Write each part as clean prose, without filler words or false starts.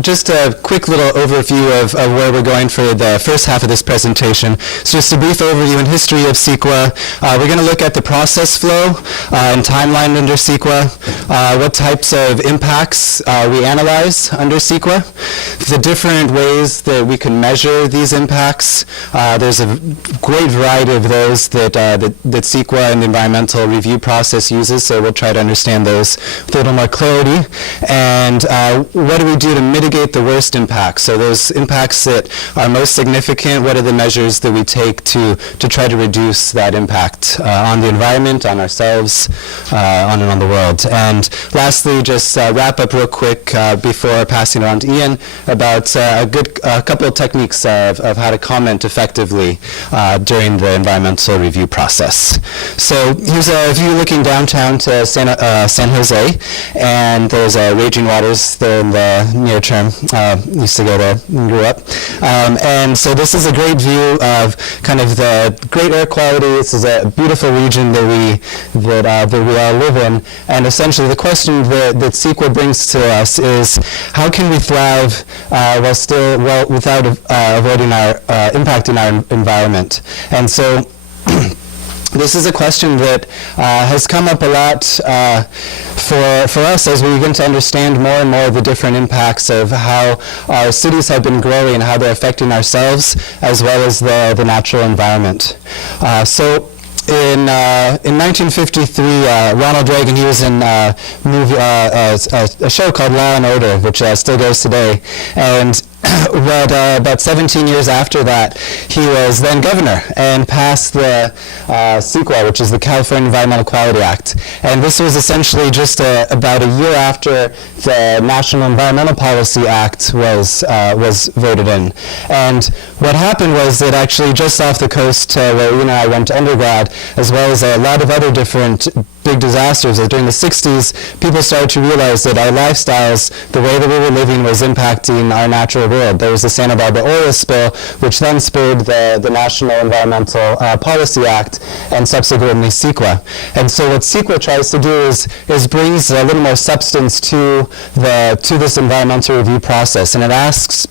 just a quick little overview of where we're going for the first half of this presentation. So just a brief overview and history of CEQA. We're going to look at the process flow and timeline under CEQA, what types of impacts we analyze under CEQA, the different ways that we can measure these impacts. There's a great variety of those that CEQA and the environmental review process uses, so we'll try to understand those with a little more clarity. And what do we do to mitigate the worst impacts? So those impacts that are most significant, what are the measures that we take to try to reduce that impact on the environment, on ourselves, on the world? And lastly, just wrap up real quick before passing it on to Ian about a couple of techniques of how to comment effectively during the environmental review process. So here's a view looking downtown to San Jose, and there's raging waters there in the near term. Used to go there and grew up. And so this is a great view of kind of the great air quality. This is a beautiful region that we all live in. And essentially the question that CEQA brings to us is, how can we thrive without avoiding impacting our environment? And so this is a question that has come up a lot for us as we begin to understand more and more of the different impacts of how our cities have been growing and how they're affecting ourselves as well as the natural environment. So in 1953, Ronald Reagan, he was in a show called Law and Order, which still goes today. And about 17 years after that, he was then governor and passed the CEQA, which is the California Environmental Quality Act. And this was essentially just about a year after the National Environmental Policy Act was voted in. And what happened was that actually just off the coast where Ian and I went to undergrad, as well as a lot of other different big disasters, during the 60s, people started to realize that our lifestyles, the way that we were living, was impacting our natural world. There was the Santa Barbara oil spill, which then spurred the National Environmental Policy Act and subsequently CEQA. And so what CEQA tries to do is brings a little more substance to this environmental review process, and it asks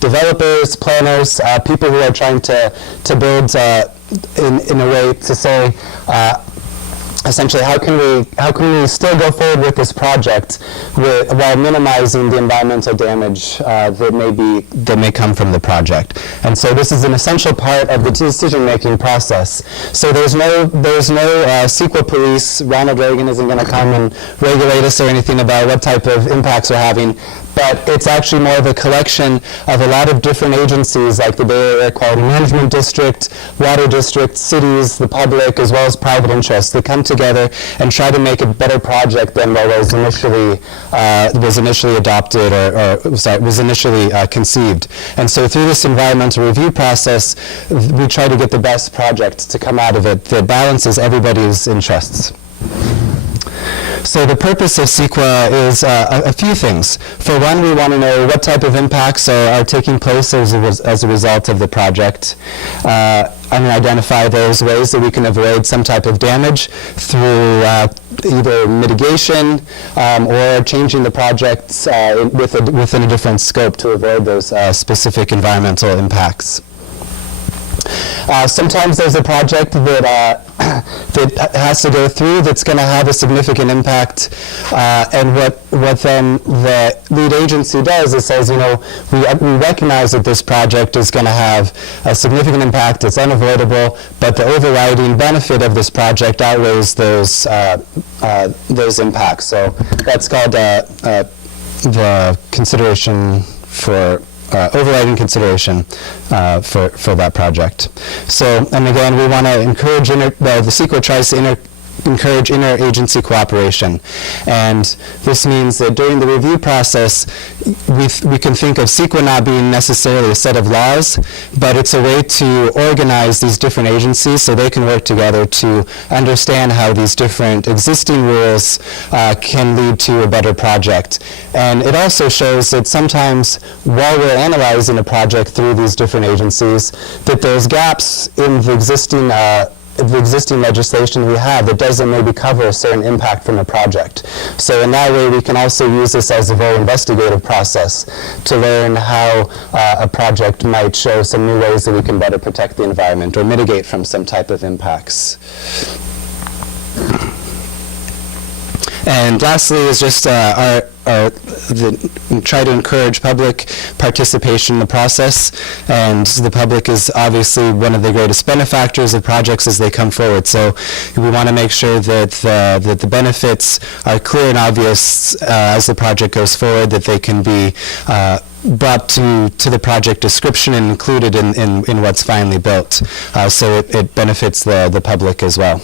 developers, planners, people who are trying to build in a way to say, essentially, how can we still go forward with this project while minimizing the environmental damage that may come from the project? And so this is an essential part of the decision-making process. So there's no CEQA police. Ronald Reagan isn't going to come and regulate us or anything about what type of impacts we're having. But it's actually more of a collection of a lot of different agencies, like the Bay Area Air Quality Management District, Water District, cities, the public, as well as private interests that come together and try to make a better project than what was initially adopted was initially conceived. And so through this environmental review process, we try to get the best project to come out of it that balances everybody's interests. So the purpose of CEQA is a few things. For one, we want to know what type of impacts are taking place as a result of the project. And identify those ways that we can avoid some type of damage through either mitigation or changing the projects within a different scope to avoid those specific environmental impacts. Sometimes there's a project that has to go through that's going to have a significant impact, and what then the lead agency does is says, we recognize that this project is going to have a significant impact, it's unavoidable, but the overriding benefit of this project outweighs those impacts. So that's called the consideration for overriding consideration for that project. So, and again, we want to encourage, the CEQA tries to encourage interagency cooperation. And this means that during the review process, we can think of CEQA not being necessarily a set of laws, but it's a way to organize these different agencies so they can work together to understand how these different existing rules can lead to a better project. And it also shows that sometimes while we're analyzing a project through these different agencies, that there's gaps in the existing the existing legislation we have that doesn't maybe cover a certain impact from a project. So in that way, we can also use this as a very investigative process to learn how a project might show some new ways that we can better protect the environment or mitigate from some type of impacts. And lastly is just try to encourage public participation in the process. And the public is obviously one of the greatest benefactors of projects as they come forward. So we want to make sure that the benefits are clear and obvious as the project goes forward, that they can be brought to the project description and included in what's finally built. So it benefits the public as well.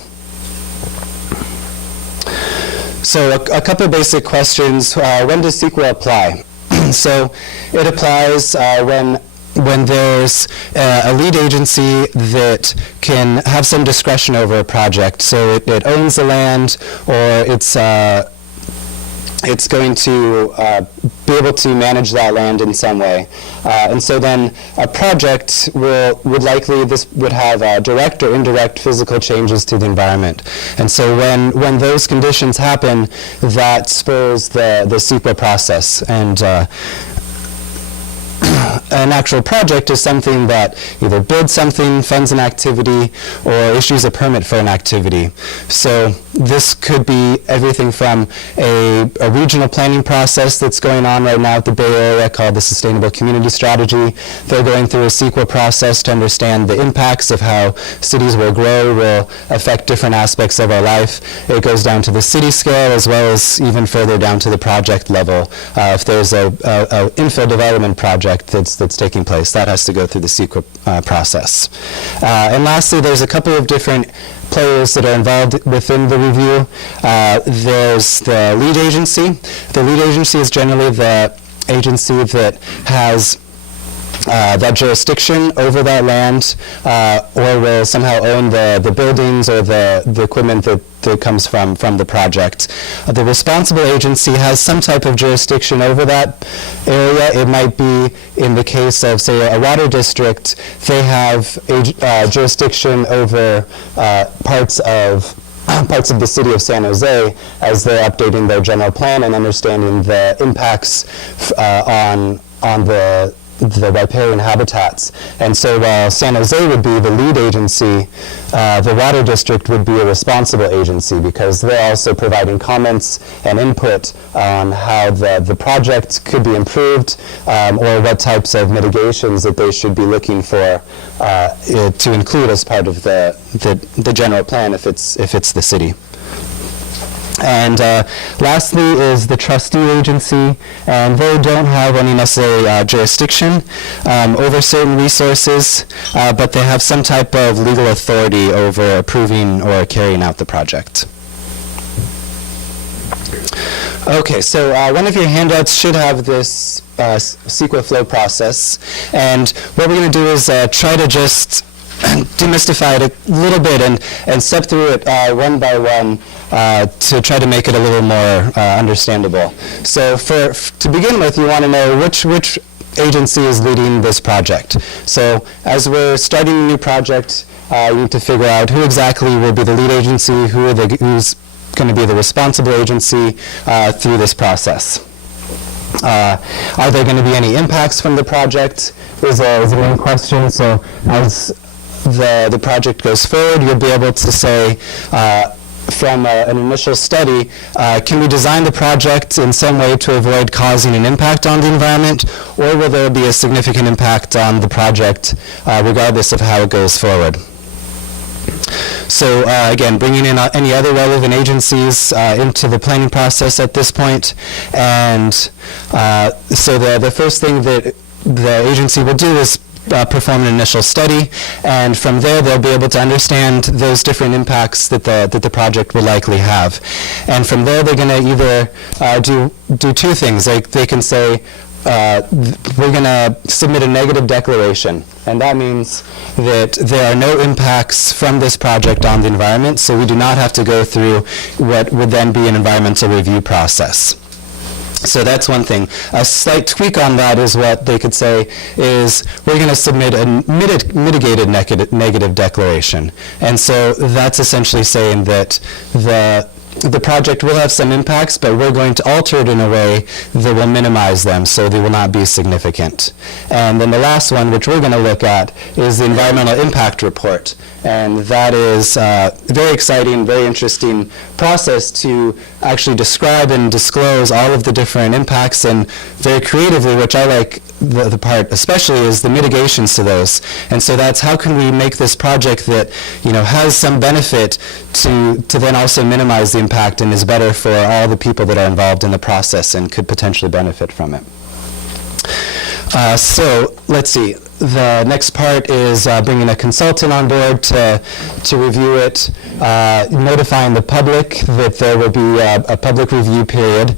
So a couple of basic questions. When does CEQA apply? So it applies when there's a lead agency that can have some discretion over a project. So it owns the land, or it's going to be able to manage that land in some way. And so then a project would have direct or indirect physical changes to the environment. And so when those conditions happen, that spurs the CEQA process. And an actual project is something that either builds something, funds an activity, or issues a permit for an activity. So this could be everything from a regional planning process that's going on right now at the Bay Area called the Sustainable Community Strategy. They're going through a CEQA process to understand the impacts of how cities will grow, will affect different aspects of our life. It goes down to the city scale as well as even further down to the project level. If there's a infill development project that's taking place, that has to go through the CEQA process. And lastly, there's a couple of different players that are involved within the review. There's the lead agency. The lead agency is generally the agency that has that jurisdiction over that land, or will somehow own the buildings or the equipment that comes from the project. The responsible agency has some type of jurisdiction over that area. It might be, in the case of, say, a water district, they have jurisdiction over parts of the city of San Jose as they're updating their general plan and understanding the impacts on the riparian habitats. And so while San Jose would be the lead agency, the water district would be a responsible agency because they're also providing comments and input on how the project could be improved, or what types of mitigations that they should be looking for to include as part of the general plan if it's the city. And lastly is the trustee agency, and they don't have any necessary jurisdiction over certain resources, but they have some type of legal authority over approving or carrying out the project. Okay, so one of your handouts should have this CEQA flow process, and what we're going to do is try to just demystify it a little bit and step through it one by one to try to make it a little more understandable. So to begin with, you want to know which agency is leading this project. So as we're starting a new project, you need to figure out who exactly will be the lead agency, who's going to be the responsible agency through this process. Are there going to be any impacts from the project is the main question. So as the project goes forward, you'll be able to say from an initial study, can we design the project in some way to avoid causing an impact on the environment, or will there be a significant impact on the project regardless of how it goes forward? So again, bringing in any other relevant agencies into the planning process at this point. And so the first thing that the agency will do is perform an initial study, and from there they'll be able to understand those different impacts that the project will likely have. And from there they're going to either do two things. They can say, we're going to submit a negative declaration, and that means that there are no impacts from this project on the environment, so we do not have to go through what would then be an environmental review process. So that's one thing. A slight tweak on that is what they could say is we're going to submit a mitigated negative declaration. And so that's essentially saying that the project will have some impacts, but we're going to alter it in a way that will minimize them so they will not be significant. And then the last one, which we're going to look at, is the environmental impact report. And that is a very exciting, very interesting process to actually describe and disclose all of the different impacts, and very creatively, which I like the part especially, is the mitigations to those. And so that's how can we make this project that, you know, has some benefit to then also minimize the impact and is better for all the people that are involved in the process and could potentially benefit from it. So let's see. The next part is bringing a consultant on board to review it, notifying the public that there will be a public review period.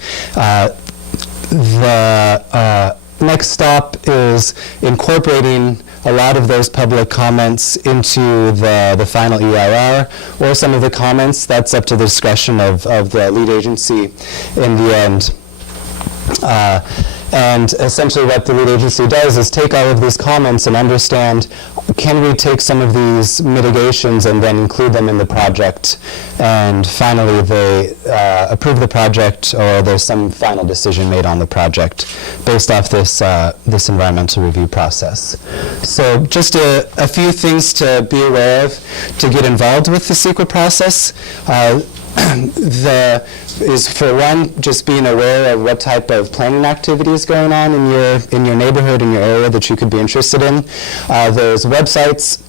The next stop is incorporating a lot of those public comments into the final EIR, or some of the comments. That's up to the discretion of the lead agency in the end. And essentially what the lead agency does is take all of these comments and understand, can we take some of these mitigations and then include them in the project? And finally they approve the project, or there's some final decision made on the project based off this environmental review process. So just a few things to be aware of to get involved with the CEQA process. Is for one, just being aware of what type of planning activity is going on in your neighborhood, in your area that you could be interested in. There's websites,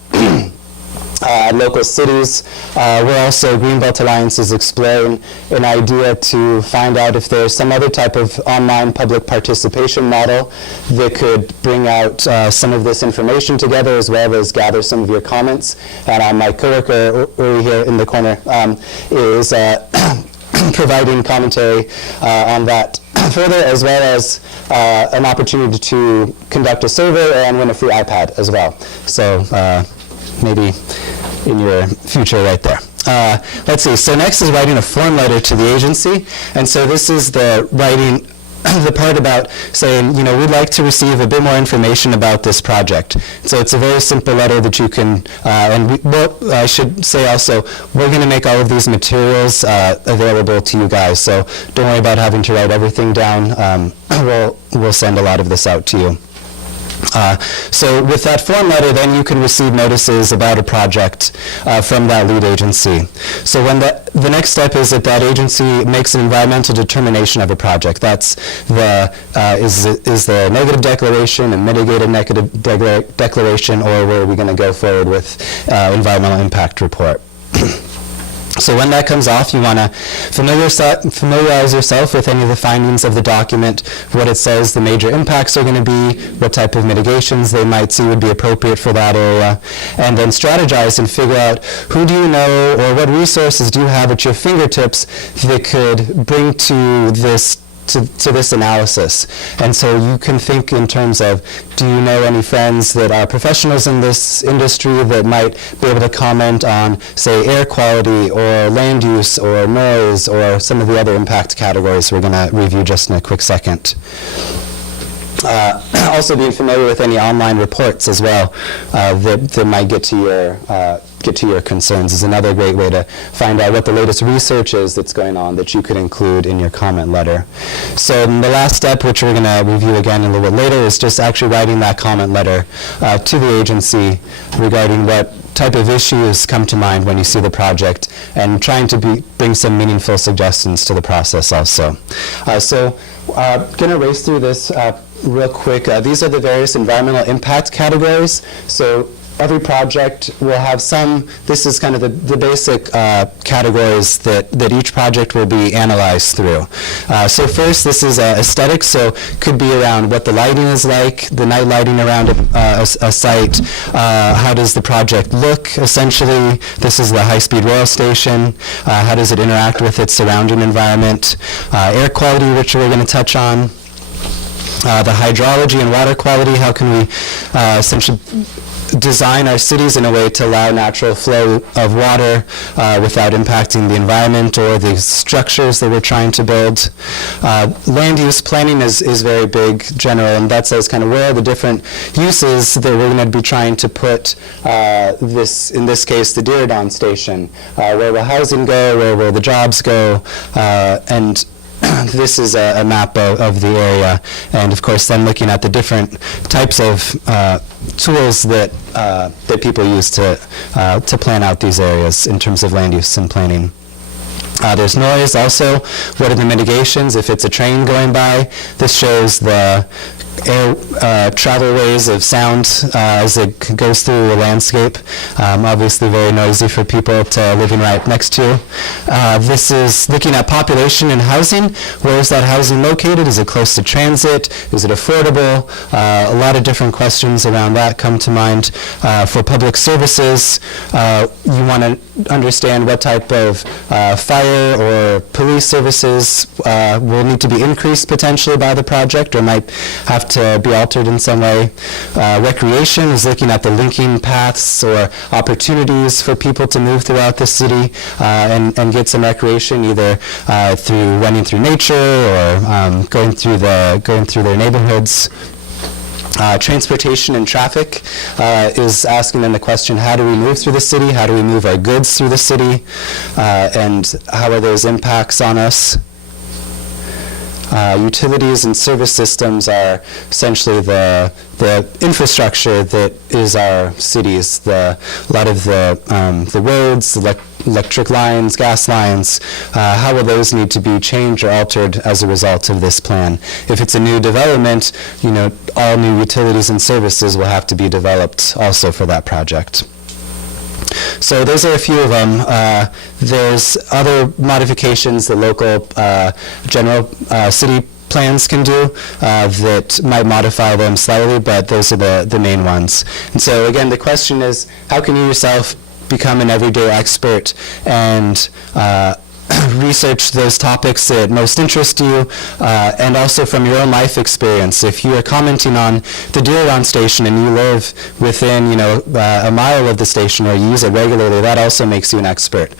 local cities. We're also, Greenbelt Alliance is exploring an idea to find out if there's some other type of online public participation model that could bring out some of this information together, as well as gather some of your comments. And my coworker, Uri, here in the corner, is providing commentary on that further, as well as an opportunity to conduct a survey and win a free iPad as well. So maybe in your future right there. Let's see, so next is writing a form letter to the agency. And so this is the writing the part about saying, you know, we'd like to receive a bit more information about this project. So it's a very simple letter that you can, I should say also, we're going to make all of these materials available to you guys. So don't worry about having to write everything down. We'll send a lot of this out to you. So with that form letter, then you can receive notices about a project from that lead agency. So when the next step is that agency makes an environmental determination of a project. That's is the negative declaration and mitigated negative declaration, or where are we going to go forward with environmental impact report. So when that comes off, you want to familiarize yourself with any of the findings of the document, what it says the major impacts are going to be, what type of mitigations they might see would be appropriate for that area, and then strategize and figure out who do you know or what resources do you have at your fingertips that could bring to this analysis. And so you can think in terms of, do you know any friends that are professionals in this industry that might be able to comment on, say, air quality or land use or noise or some of the other impact categories we're going to review just in a quick second. Also being familiar with any online reports as well that might get to your concerns is another great way to find out what the latest research is that's going on that you could include in your comment letter. So the last step, which we're going to review again a little bit later, is just actually writing that comment letter to the agency regarding what type of issues come to mind when you see the project, and trying to bring some meaningful suggestions to the process also. So going to race through this real quick. These are the various environmental impact categories. So every project will have some, this is kind of the basic categories that each project will be analyzed through. So first, this is aesthetics, so could be around what the lighting is like, the night lighting around a site, how does the project look, essentially. This is the high-speed rail station, how does it interact with its surrounding environment, air quality, which we're going to touch on, the hydrology and water quality, how can we essentially design our cities in a way to allow natural flow of water without impacting the environment or the structures that we're trying to build. Land use planning is very big, general, and that says kind of where are the different uses that we're going to be trying to put this, in this case, the Diridon station. Where will housing go? Where will the jobs go? And this is a map of the area, and of course then looking at the different types of tools that people use to plan out these areas in terms of land use and planning. There's noise also. What are the mitigations if it's a train going by? This shows the air travel ways of sound as it goes through a landscape. Obviously very noisy for people living right next to. This is looking at population and housing. Where is that housing located? Is it close to transit? Is it affordable? A lot of different questions around that come to mind. For public services, you want to understand what type of fire or police services will need to be increased potentially by the project or might have to be altered in some way. Recreation is looking at the linking paths or opportunities for people to move throughout the city and get some recreation, either through running through nature or going through their neighborhoods. Transportation and traffic is asking then the question, how do we move through the city? How do we move our goods through the city? And how are those impacts on us? Utilities and service systems are essentially the infrastructure that is our cities. A lot of the roads, electric lines, gas lines, how will those need to be changed or altered as a result of this plan? If it's a new development, all new utilities and services will have to be developed also for that project. So those are a few of them. There's other modifications that local general city plans can do that might modify them slightly, but those are the main ones. And so again, the question is, how can you yourself become an everyday expert and research those topics that most interest you, and also from your own life experience. If you are commenting on the Diridon station and you live within, a mile of the station or you use it regularly, that also makes you an expert.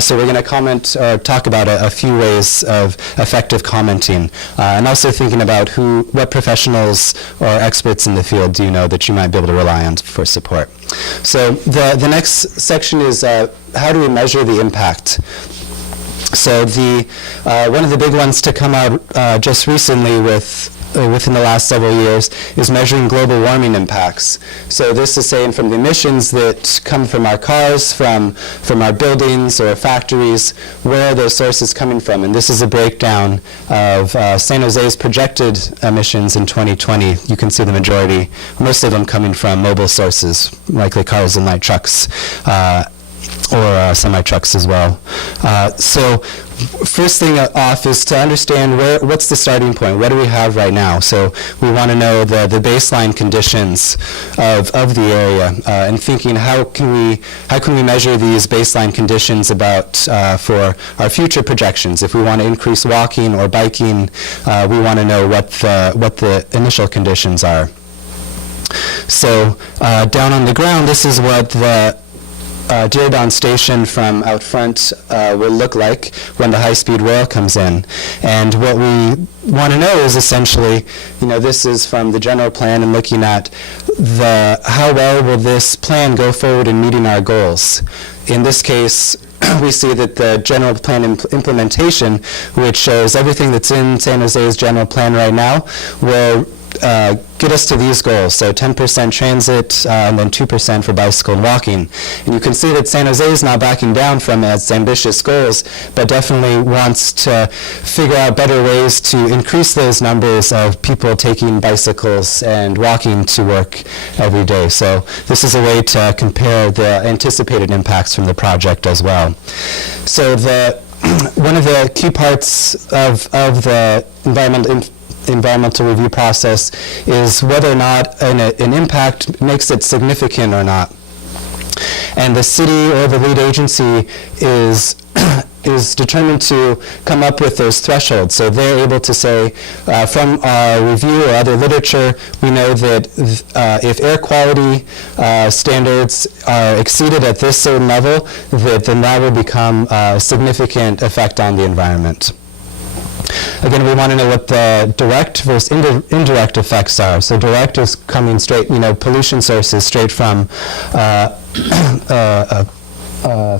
So we're going to comment or talk about a few ways of effective commenting, and also thinking about what professionals or experts in the field do you know that you might be able to rely on for support. So the next section is how do we measure the impact? So one of the big ones to come out just recently within the last several years is measuring global warming impacts. So this is saying from the emissions that come from our cars, from our buildings or factories, where are those sources coming from? And this is a breakdown of San Jose's projected emissions in 2020. You can see the majority, most of them coming from mobile sources, likely cars and light trucks. Or semi-trucks as well. So first thing off is to understand what's the starting point. What do we have right now? So we want to know the baseline conditions of the area, and thinking how can we measure these baseline conditions for our future projections. If we want to increase walking or biking, we want to know what the initial conditions are. So down on the ground, this is what the Diridon station from out front will look like when the high-speed rail comes in. And what we want to know is essentially, this is from the general plan and looking at how well will this plan go forward in meeting our goals. In this case, we see that the general plan implementation, which shows everything that's in San Jose's general plan right now, will get us to these goals. So 10% transit and then 2% for bicycle and walking. And you can see that San Jose is not backing down from its ambitious goals, but definitely wants to figure out better ways to increase those numbers of people taking bicycles and walking to work every day. So this is a way to compare the anticipated impacts from the project as well. So one of the key parts of the environmental review process is whether or not an impact makes it significant or not. And the city or the lead agency is is determined to come up with those thresholds. So they're able to say, from our review or other literature, we know that if air quality standards are exceeded at this certain level, then that will become a significant effect on the environment. Again, we want to know what the direct versus indirect effects are. So direct is coming straight, pollution sources straight from a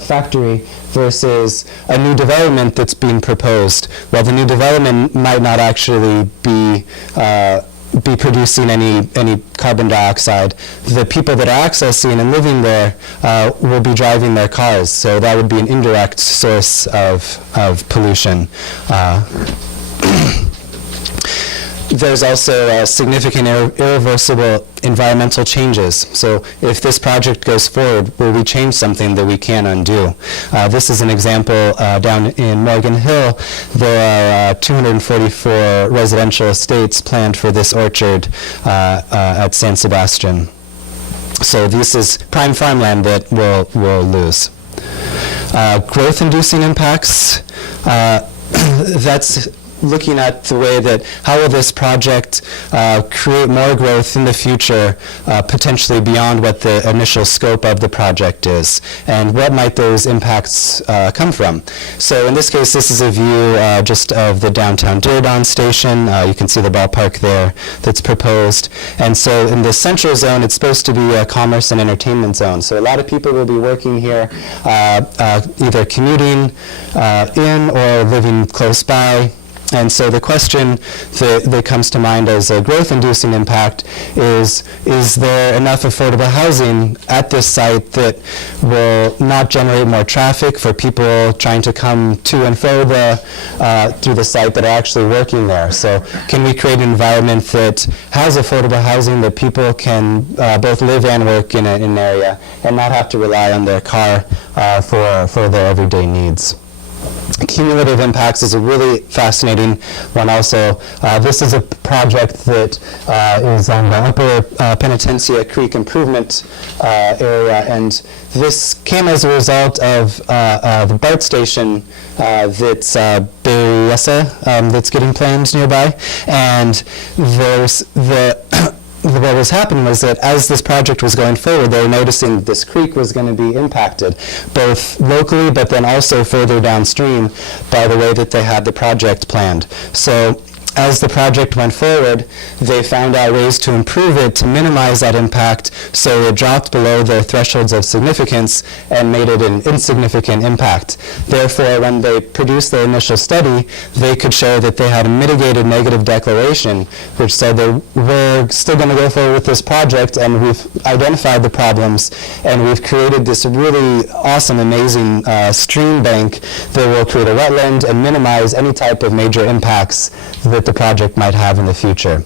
factory versus a new development that's being proposed. Well, the new development might not actually be producing any carbon dioxide. The people that are accessing and living there will be driving their cars, so that would be an indirect source of pollution. There's also significant irreversible environmental changes. So if this project goes forward, will we change something that we can't undo? This is an example down in Morgan Hill. There are 244 residential estates planned for this orchard at San Sebastian. So this is prime farmland that we'll lose. Growth-inducing impacts, that's looking at the way that how will this project create more growth in the future, potentially beyond what the initial scope of the project is, and what might those impacts come from. So in this case, this is a view just of the downtown Diridon station. You can see the ballpark there that's proposed. And so in the central zone, it's supposed to be a commerce and entertainment zone. So a lot of people will be working here, either commuting in or living close by. And so the question that comes to mind as a growth-inducing impact is there enough affordable housing at this site that will not generate more traffic for people trying to come to and fro through the site that are actually working there? So can we create an environment that has affordable housing that people can both live and work in an area and not have to rely on their car for their everyday needs? Cumulative impacts is a really fascinating one also. This is a project that is on the Upper Penitencia Creek Improvement area, and this came as a result of the BART station that's Berryessa that's getting planned nearby. And there's what was happening was that as this project was going forward, they were noticing that this creek was going to be impacted, both locally but then also further downstream by the way that they had the project planned. So as the project went forward, they found out ways to improve it, to minimize that impact, so it dropped below their thresholds of significance and made it an insignificant impact. Therefore, when they produced their initial study, they could show that they had a mitigated negative declaration, which said that we're still going to go forward with this project, and we've identified the problems, and we've created this really awesome, amazing stream bank that will create a wetland and minimize any type of major impacts that the project might have in the future.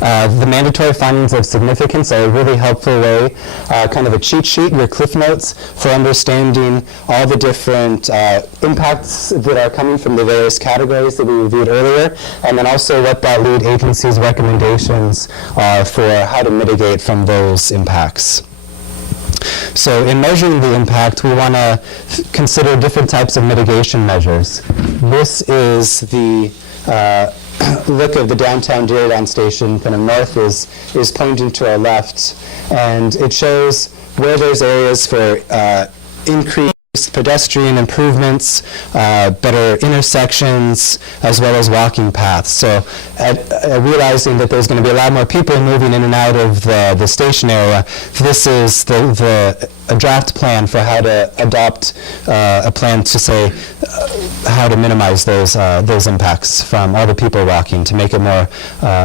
The mandatory findings of significance are a really helpful way, kind of a cheat sheet, your cliff notes for understanding all the different impacts that are coming from the various categories that we reviewed earlier, and then also what that lead agency's recommendations are for how to mitigate from those impacts. So in measuring the impact, we want to consider different types of mitigation measures. This is the look of the downtown Diridon station. Kind of north is pointing to our left, and it shows where there's areas for increased pedestrian improvements, better intersections, as well as walking paths. So realizing that there's going to be a lot more people moving in and out of the station area, this is a draft plan for how to adopt a plan to say how to minimize those impacts from all the people walking to make it more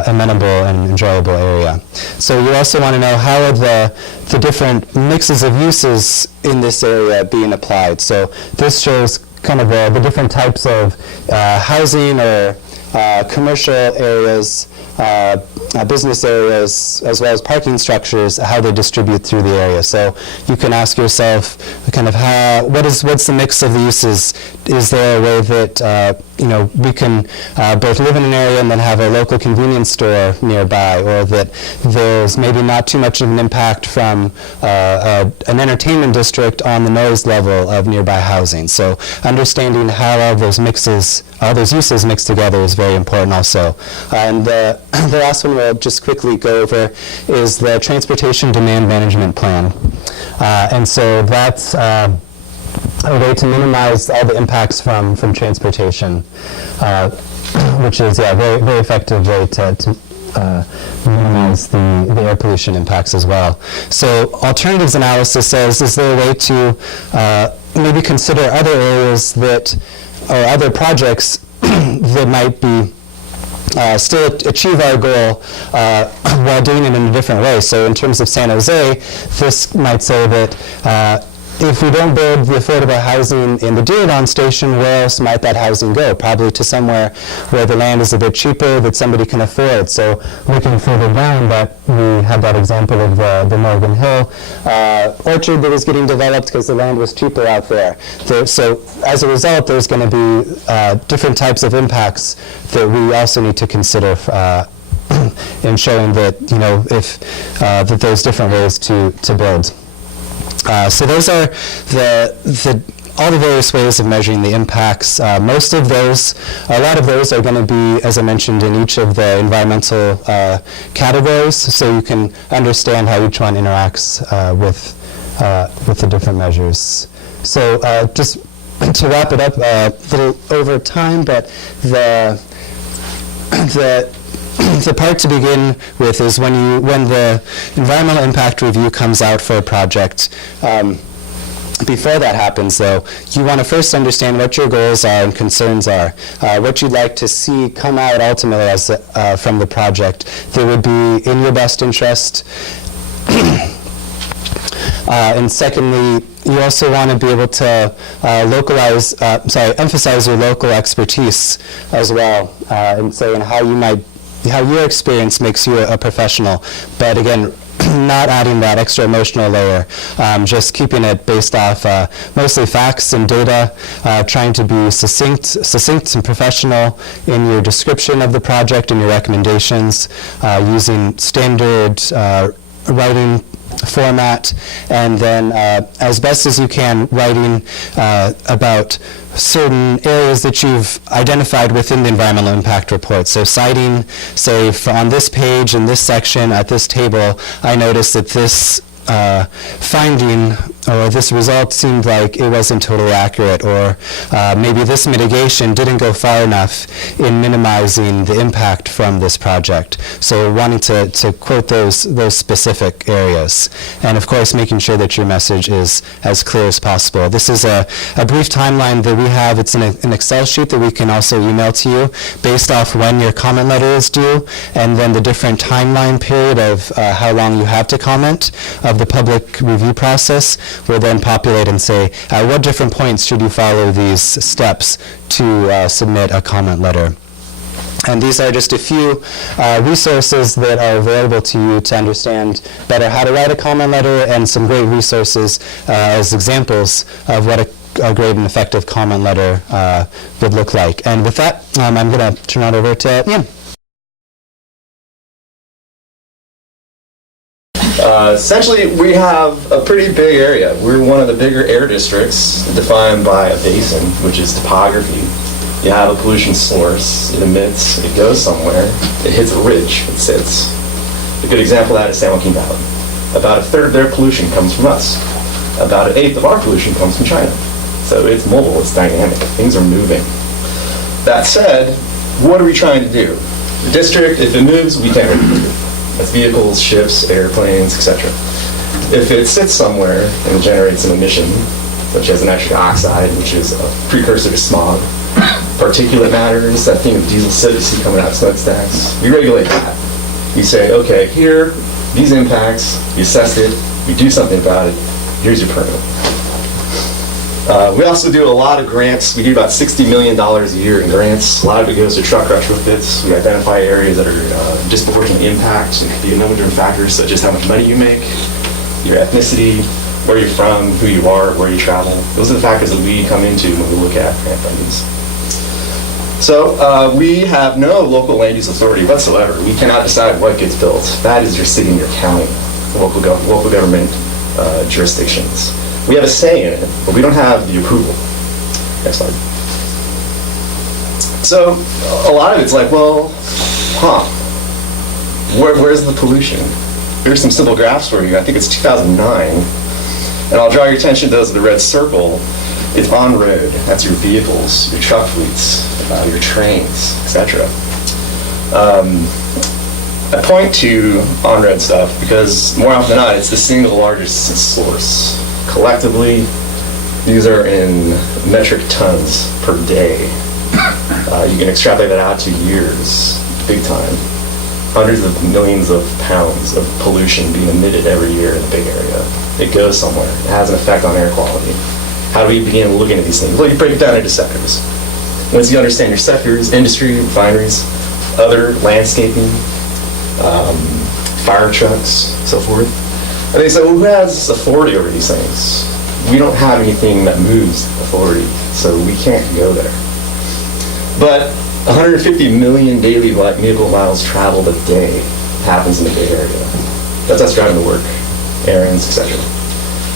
amenable and enjoyable area. So you also want to know how are the different mixes of uses in this area being applied. So this shows kind of the different types of housing or commercial areas, business areas, as well as parking structures, how they distribute through the area. So you can ask yourself kind of what's the mix of the uses? Is there a way that we can both live in an area and then have a local convenience store nearby, or that there's maybe not too much of an impact from an entertainment district on the noise level of nearby housing. So understanding how all those uses mix together is very important also. And the last one we'll just quickly go over is the Transportation Demand Management Plan. And so that's a way to minimize all the impacts from transportation, which is a very, very effective way to minimize the air pollution impacts as well. So alternatives analysis says, is there a way to maybe consider other areas or other projects that might be still achieve our goal while doing it in a different way. So in terms of San Jose, this might say that if we don't build the affordable housing in the Diridon station, where else might that housing go? Probably to somewhere where the land is a bit cheaper that somebody can afford. So looking further down, that we had that example of the Morgan Hill orchard that was getting developed because the land was cheaper out there. So as a result, there's going to be different types of impacts that we also need to consider in showing that, if that there's different ways to build. So those are all the various ways of measuring the impacts. A lot of those are going to be, as I mentioned, in each of the environmental categories, so you can understand how each one interacts with the different measures. So just to wrap it up, a little over time, but the part to begin with is when the environmental impact review comes out for a project. Before that happens, though, you want to first understand what your goals are and concerns are, what you'd like to see come out ultimately as from the project that would be in your best interest. And secondly, you also want to be able to emphasize your local expertise as well, and saying how your experience makes you a professional, but again, not adding that extra emotional layer, just keeping it based off mostly facts and data, trying to be succinct and professional in your description of the project and your recommendations, using standard writing format, and then as best as you can writing about certain areas that you've identified within the environmental impact report. So citing, say, on this page, in this section, at this table, I noticed that this finding or this result seemed like it wasn't totally accurate, or maybe this mitigation didn't go far enough in minimizing the impact from this project. So wanting to quote those specific areas. And of course, making sure that your message is as clear as possible. This is a brief timeline that we have. It's in an Excel sheet that we can also email to you based off when your comment letter is due, and then the different timeline period of how long you have to comment of the public review process. Will then populate and say, at what different points should you follow these steps to submit a comment letter. And these are just a few resources that are available to you to understand better how to write a comment letter, and some great resources as examples of what a great and effective comment letter would look like. And with that, I'm going to turn it over to Ian. Essentially, we have a pretty big area. We're one of the bigger air districts defined by a basin, which is topography. You have a pollution source, it emits, it goes somewhere, it hits a ridge, it sits. A good example of that is San Joaquin Valley. About a third of their pollution comes from us. About an eighth of our pollution comes from China. So it's mobile, it's dynamic, things are moving. That said, what are we trying to do? The district, if it moves, we can't really move it. That's vehicles, ships, airplanes, etc. If it sits somewhere and generates an emission, such as nitric oxide, which is a precursor to smog, particulate matters, that thing of diesel soot you see coming out of smokestacks, we regulate that. We say, okay, here, these impacts, we assess it, we do something about it, here's your permit. We also do a lot of grants. We do about $60 million a year in grants. A lot of it goes to truck retrofits. We identify areas that are disproportionately impacted. It could be a number of different factors, such as how much money you make, your ethnicity, where you're from, who you are, where you travel. Those are the factors that we come into when we look at grant fundings. So we have no local land use authority whatsoever. We cannot decide what gets built. That is your city and your county, local government jurisdictions. We have a say in it, but we don't have the approval. Next slide. So a lot of it's like, well, where's the pollution? Here's some simple graphs for you. I think it's 2009. And I'll draw your attention to those with the red circle. It's on road. That's your vehicles, your truck fleets, your trains, etc. I point to on-road stuff because more often than not, it's the single largest source. Collectively, these are in metric tons per day. You can extrapolate that out to years, big time. Hundreds of millions of pounds of pollution being emitted every year in the big area. It goes somewhere. It has an effect on air quality. How do we begin looking at these things? Well, you break it down into sectors. Once you understand your sectors, industry, refineries, other landscaping, fire trucks, so forth. And they say, well, who has authority over these things? We don't have anything that moves authority, so we can't go there. But 150 million daily vehicle miles traveled a day happens in the Bay Area. That's us driving to work, errands, etc.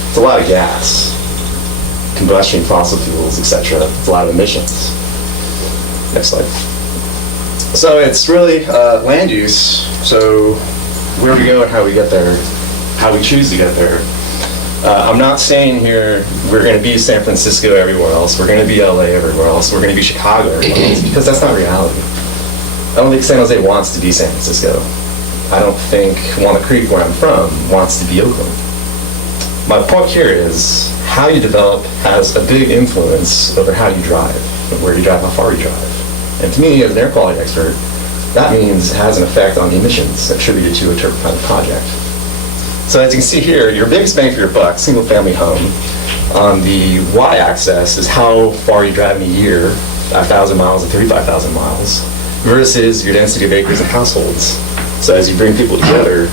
It's a lot of gas, combustion, fossil fuels, etc. It's a lot of emissions. Next slide. So it's really land use. So where we go and how we get there, how we choose to get there. I'm not saying here we're going to be San Francisco everywhere else, we're going to be LA everywhere else, we're going to be Chicago everywhere else, because that's not reality. I don't think San Jose wants to be San Francisco. I don't think Walnut Creek, where I'm from, wants to be Oakland. My point here is how you develop has a big influence over how you drive, where you drive, how far you drive. And to me, as an air quality expert, that means it has an effect on the emissions attributed to a turpentine project. So as you can see here, your biggest bang for your buck, single family home, on the y-axis is how far you drive in a year, 5,000 miles and 35,000 miles, versus your density of acres and households. So as you bring people together,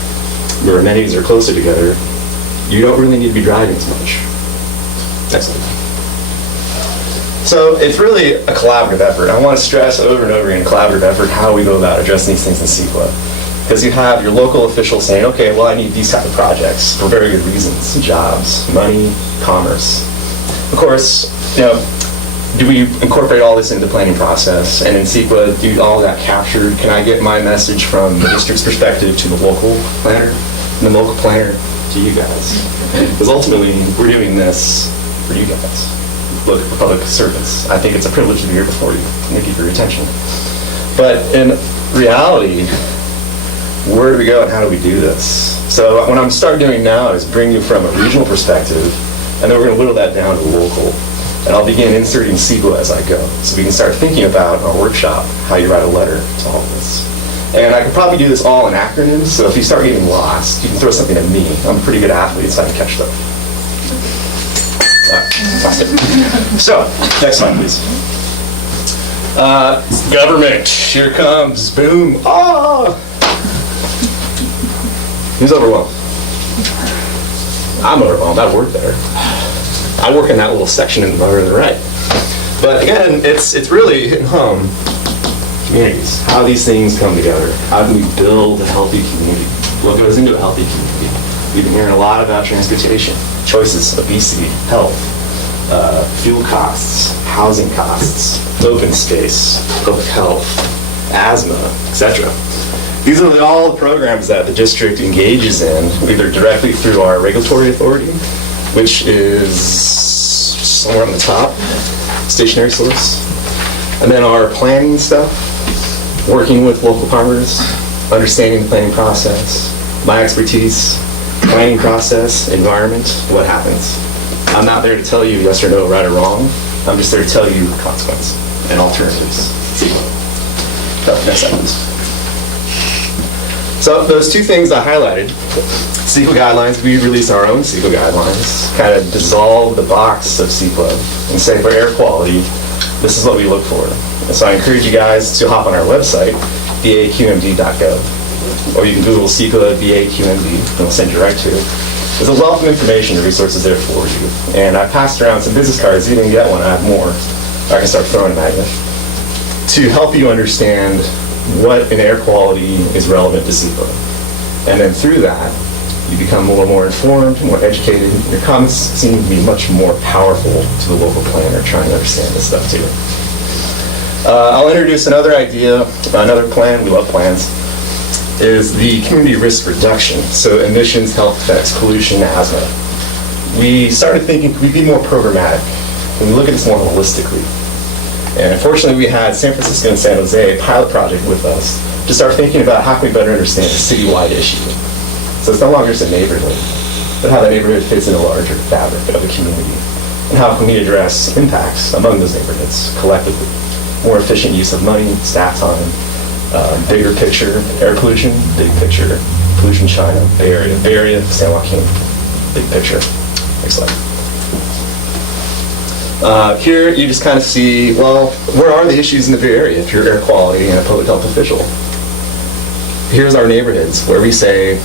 your amenities are closer together, you don't really need to be driving as much. Excellent. So it's really a collaborative effort. I want to stress over and over again, collaborative effort, how we go about addressing these things in CEQA. Because you have your local officials saying, okay, well, I need these type of projects for very good reasons, jobs, money, commerce. Of course, do we incorporate all this into the planning process? And in CEQA, do all that captured? Can I get my message from the district's perspective to the local planner, and the local planner to you guys? Because ultimately, we're doing this for you guys. Look, for public service. I think it's a privilege to be here before you. Thank you for your attention. But in reality, where do we go and how do we do this? So what I'm starting doing now is bring you from a regional perspective, and then we're going to whittle that down to local. And I'll begin inserting CEQA as I go. So we can start thinking about our workshop, how you write a letter to all of this. And I could probably do this all in acronyms, so if you start getting lost, you can throw something at me. I'm a pretty good athlete, so I can catch stuff. That's it. So, next slide, please. Government, here comes, boom, Who's overwhelmed? I'm overwhelmed. I work there. I work in that little section in the lower to the right. But again, it's really hitting home. Communities. How these things come together. How do we build a healthy community? What goes into a healthy community? We've been hearing a lot about transportation, choices, obesity, health, fuel costs, housing costs, open space, public health, asthma, etc. These are all the programs that the district engages in, either directly through our regulatory authority, which is somewhere on the top, stationary source, and then our planning stuff, working with local partners, understanding the planning process, my expertise, planning process, environment, what happens. I'm not there to tell you yes or no, right or wrong. I'm just there to tell you the consequence and alternatives. Next slide, please. So those two things I highlighted, CEQA guidelines, we release our own CEQA guidelines, kind of dissolve the box of CEQA and say for air quality, this is what we look for. And so I encourage you guys to hop on our website, baqmd.gov, or you can Google CEQA BAQMD, and it'll send you right to it. There's a wealth of information and resources there for you. And I passed around some business cards. You didn't get one, I have more. I can start throwing them at you. to help you understand what in air quality is relevant to CEQA. And then through that, you become a little more informed, more educated. Your comments seem to be much more powerful to the local planner trying to understand this stuff too. I'll introduce another idea, another plan, we love plans, is the community risk reduction. So emissions, health effects, pollution, asthma. We started thinking, could we be more programmatic? Can we look at this more holistically? And unfortunately, we had San Francisco and San Jose pilot project with us to start thinking about how can we better understand a citywide issue. So it's no longer just a neighborhood, but how that neighborhood fits in a larger fabric of a community. And how can we address impacts among those neighborhoods collectively? More efficient use of money, staff time, bigger picture, air pollution, big picture, pollution China, Bay Area, San Joaquin, big picture. Next slide. Here you just kind of see, well, where are the issues in the Bay Area if you're air quality and a public health official? Here's our neighborhoods where we say,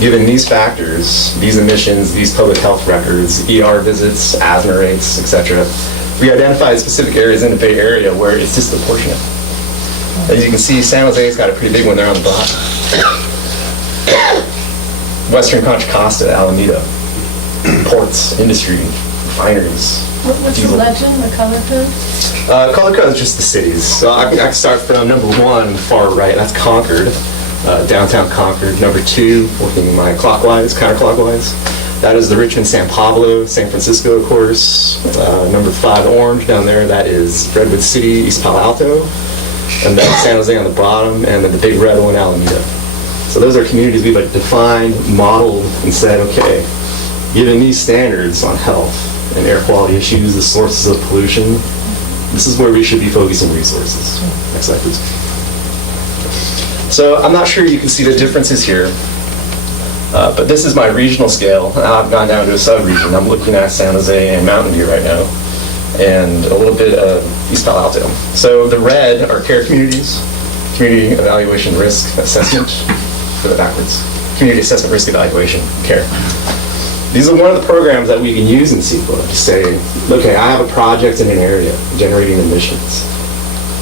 given these factors, these emissions, these public health records, ER visits, asthma rates, etc., we identified specific areas in the Bay Area where it's disproportionate. As you can see, San Jose's got a pretty big one there on the bottom. Western Contra Costa, Alameda, ports, industry, refineries. What's the legend, the color code? Color code is just the cities. So I can start from number 1, far right, that's Concord, downtown Concord. Number 2, working my clockwise, counterclockwise, that is the Richmond, San Pablo, San Francisco, of course. Number 5, orange down there, that is Redwood City, East Palo Alto. And then San Jose on the bottom, and then the big red one, Alameda. So those are communities we've defined, modeled, and said, okay, given these standards on health and air quality issues, the sources of pollution, this is where we should be focusing resources. Next slide, please. So I'm not sure you can see the differences here, but this is my regional scale. I've gone down to a sub-region. I'm looking at San Jose and Mountain View right now, and a little bit of East Palo Alto. So the red are care communities, community evaluation risk assessment, put it backwards, community assessment risk evaluation, care. These are one of the programs that we can use in CEQA to say, okay, I have a project in an area generating emissions.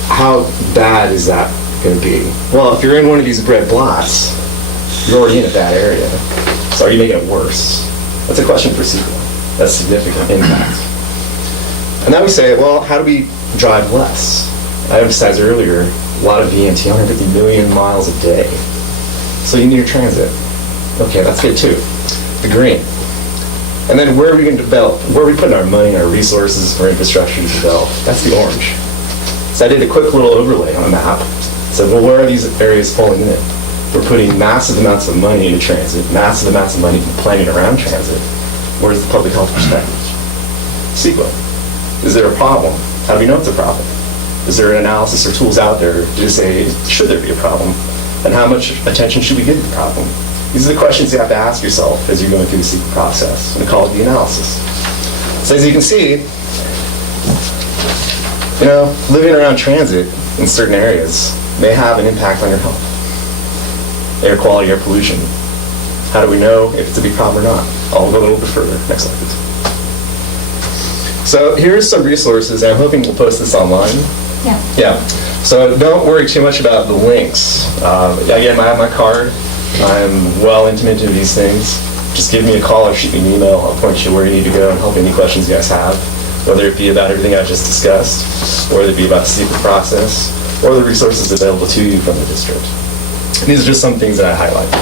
How bad is that going to be? Well, if you're in one of these red blots, you're already in a bad area. So are you making it worse? That's a question for CEQA. That's significant impact. And then we say, well, how do we drive less? I emphasized earlier, a lot of VMT, 150 million miles a day. So you need your transit. Okay, that's good too. The green. And then where are we going to develop? Where are we putting our money and our resources for infrastructure to develop? That's the orange. So I did a quick little overlay on a map. Said, well, where are these areas falling in? We're putting massive amounts of money into transit, massive amounts of money into planning around transit. Where's the public health perspective? CEQA. Is there a problem? How do we know it's a problem? Is there an analysis or tools out there to say, should there be a problem? And how much attention should we give to the problem? These are the questions you have to ask yourself as you're going through the CEQA process. And we call it the analysis. So as you can see, living around transit in certain areas may have an impact on your health. Air quality, air pollution. How do we know if it's a big problem or not? I'll go a little bit further. Next slide, please. So here's some resources, and I'm hoping we'll post this online. Yeah. So don't worry too much about the links. Again, I have my card. I'm well intimate into these things. Just give me a call or shoot me an email. I'll point you where you need to go and help any questions you guys have, whether it be about everything I just discussed, or whether it be about the CEQA process, or the resources available to you from the district. These are just some things that I highlight.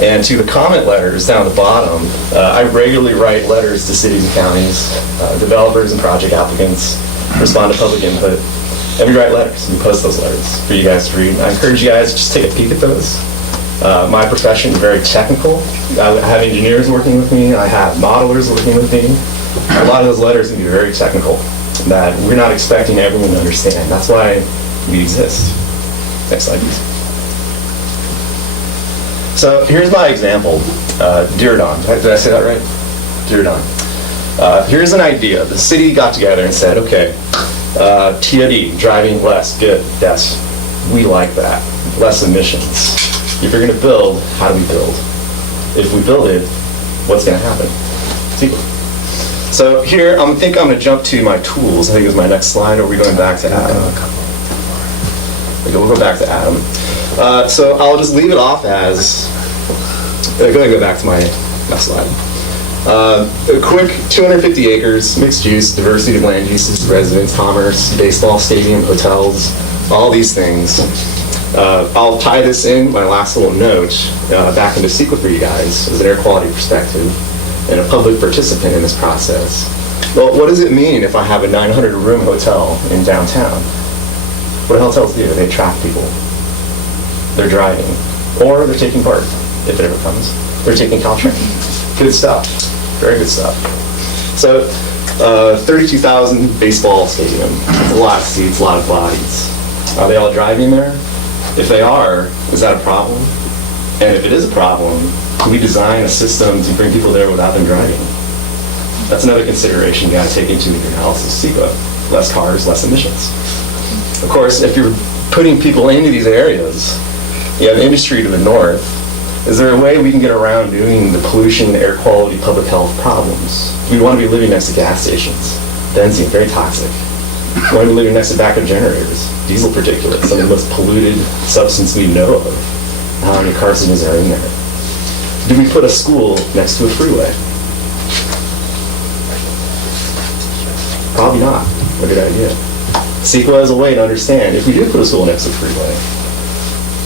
And to the comment letters down the bottom, I regularly write letters to cities and counties, developers and project applicants, respond to public input, and we write letters. We post those letters for you guys to read. I encourage you guys to just take a peek at those. My profession is very technical. I have engineers working with me. I have modelers working with me. A lot of those letters can be very technical that we're not expecting everyone to understand. That's why we exist. Next slide, please. So here's my example, Diridon. Did I say that right? Diridon. Here's an idea. The city got together and said, okay, TOD, driving less, good, yes. We like that. Less emissions. If you're going to build, how do we build? If we build it, what's going to happen? CEQA. So here, I think I'm going to jump to my tools. I think it's my next slide. Or are we going back to Adam? We'll go back to Adam. So I'll just leave it off as, go ahead and go back to my slide. A quick 250 acres, mixed use, diversity of land uses, residents, commerce, baseball stadium, hotels, all these things. I'll tie this in, my last little note, back into CEQA for you guys as an air quality perspective and a public participant in this process. Well, what does it mean if I have a 900-room hotel in downtown? What do hotels do? They attract people. They're driving. Or they're taking part, if it ever comes. They're taking Caltrain. Good stuff. Very good stuff. So, 32,000 baseball stadium. A lot of seats, a lot of bodies. Are they all driving there? If they are, is that a problem? And if it is a problem, can we design a system to bring people there without them driving? That's another consideration you got to take into your analysis of CEQA. Less cars, less emissions. Of course, if you're putting people into these areas, you have industry to the north. Is there a way we can get around doing the pollution, air quality, public health problems? We want to be living next to gas stations. Benzene, very toxic. We want to be living next to backup generators. Diesel particulates, some of the most polluted substance we know of. How many carcinogens are in there? Do we put a school next to a freeway? Probably not. A good idea. CEQA is a way to understand, if we do put a school next to a freeway,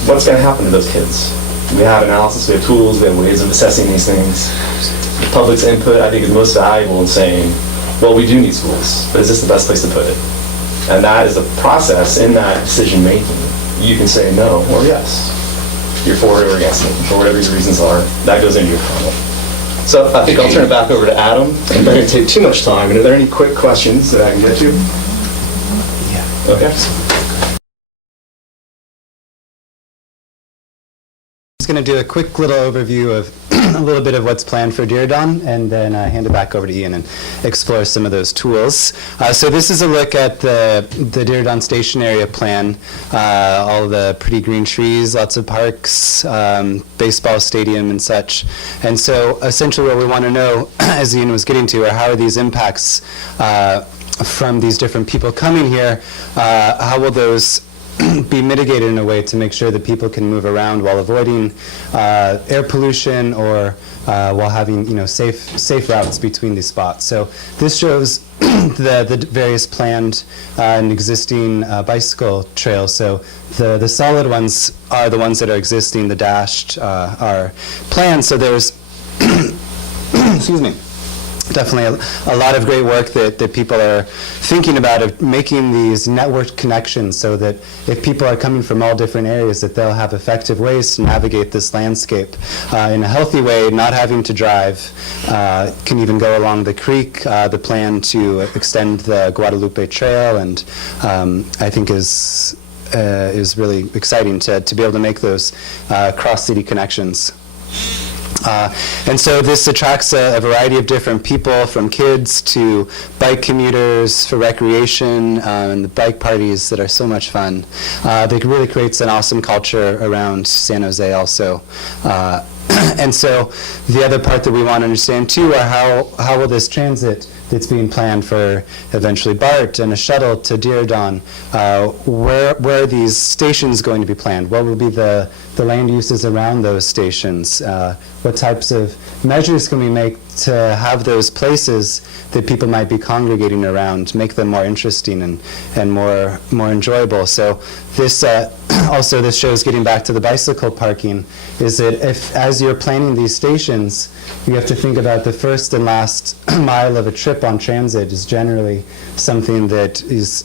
what's going to happen to those kids? We have analysis, we have tools, we have ways of assessing these things. The public's input, I think, is most valuable in saying, well, we do need schools, but is this the best place to put it? And that is the process in that decision-making. You can say no or yes. You're for it or against it, for whatever your reasons are. That goes into your comment. So I think I'll turn it back over to Adam. I'm not going to take too much time. And are there any quick questions that I can get to? Yeah. Okay. I'm just going to do a quick little overview of a little bit of what's planned for Diridon, and then hand it back over to Ian and explore some of those tools. So this is a look at the Diridon Station area plan, all the pretty green trees, lots of parks, baseball stadium and such. And so essentially what we want to know, as Ian was getting to, are how are these impacts from these different people coming here, how will those be mitigated in a way to make sure that people can move around while avoiding air pollution or while having safe routes between these spots. So this shows the various planned and existing bicycle trails. So the solid ones are the ones that are existing. The dashed are planned. So there's excuse me. Definitely a lot of great work that people are thinking about of making these networked connections so that if people are coming from all different areas that they'll have effective ways to navigate this landscape in a healthy way, not having to drive, can even go along the creek. The plan to extend the Guadalupe Trail and I think is really exciting to be able to make those cross-city connections. And so this attracts a variety of different people, from kids to bike commuters for recreation, and the bike parties that are so much fun. It really creates an awesome culture around San Jose also. And so the other part that we want to understand too are how will this transit that's being planned for eventually BART and a shuttle to Diridon, where are these stations going to be planned? What will be the land uses around those stations? What types of measures can we make to have those places that people might be congregating around, make them more interesting and more enjoyable? So this also this shows, getting back to the bicycle parking, is that as you're planning these stations, you have to think about the first and last mile of a trip on transit is generally something that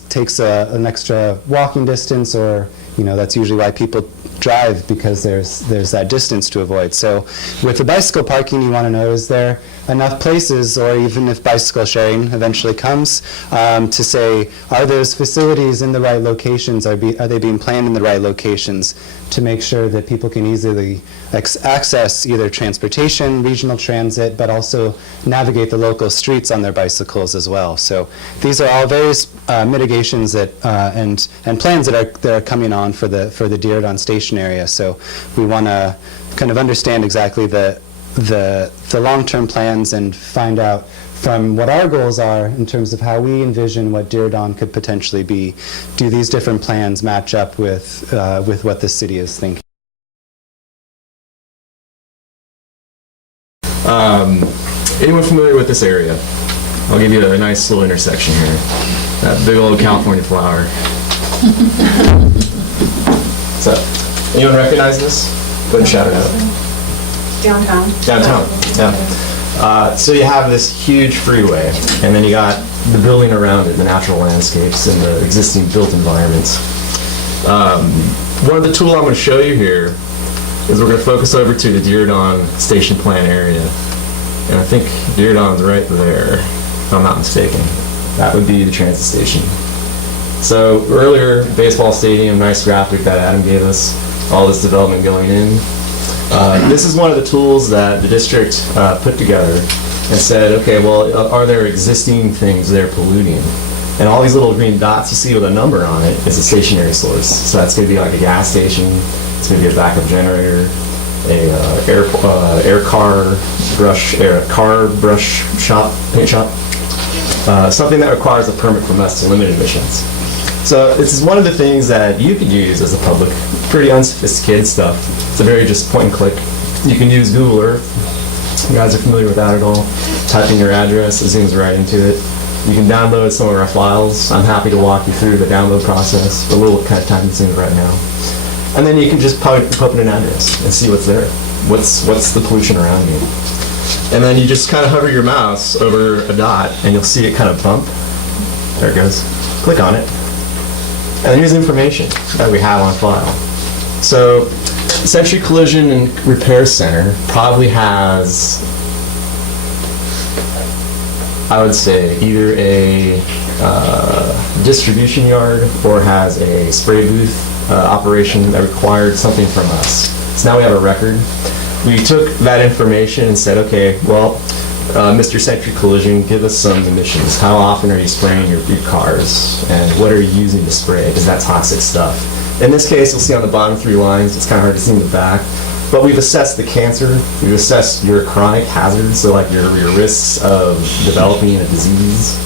takes an extra walking distance, or that's usually why people drive, because there's that distance to avoid. So with the bicycle parking, you want to know, is there enough places, or even if bicycle sharing eventually comes, to say, are those facilities in the right locations? Are they being planned in the right locations to make sure that people can easily access either transportation, regional transit, but also navigate the local streets on their bicycles as well? So these are all various mitigations that and plans that are coming on for the Diridon Station area. So we want to kind of understand exactly the long-term plans and find out from what our goals are in terms of how we envision what Diridon could potentially be, do these different plans match up with what the city is thinking? Anyone familiar with this area? I'll give you a nice little intersection here. That big old California flower. So, anyone recognize this? Go ahead and shout it out. Downtown. Downtown, yeah. So you have this huge freeway, and then you got the building around it, the natural landscapes, and the existing built environments. One of the tools I'm going to show you here is we're going to focus over to the Diridon station plan area. And I think Diridon's right there, if I'm not mistaken. That would be the transit station. So earlier, baseball stadium, nice graphic that Adam gave us, all this development going in. This is one of the tools that the district put together and said, okay, well, are there existing things that are polluting? And all these little green dots you see with a number on it is a stationary source. So that's going to be like a gas station, it's going to be a backup generator, a car brush shop, paint shop, something that requires a permit from us to limit emissions. So this is one of the things that you could use as a public, pretty unsophisticated stuff. It's a very just point and click. You can use Google Earth. You guys are familiar with that at all? Type in your address, it zooms right into it. You can download some of our files. I'm happy to walk you through the download process, but we'll kind of time consuming right now. And then you can just put in an address and see what's there. What's the pollution around you? And then you just kind of hover your mouse over a dot and you'll see it kind of bump. There it goes. Click on it. And here's information that we have on file. So Century Collision and Repair Center probably has, I would say, either a distribution yard or has a spray booth operation that required something from us. So now we have a record. We took that information and said, okay, well, Mr. Century Collision, give us some emissions. How often are you spraying your cars? And what are you using to spray? Because that's toxic stuff. In this case, you'll see on the bottom 3 lines, it's kind of hard to see in the back, but we've assessed the cancer, we've assessed your chronic hazards, so like your risks of developing a disease,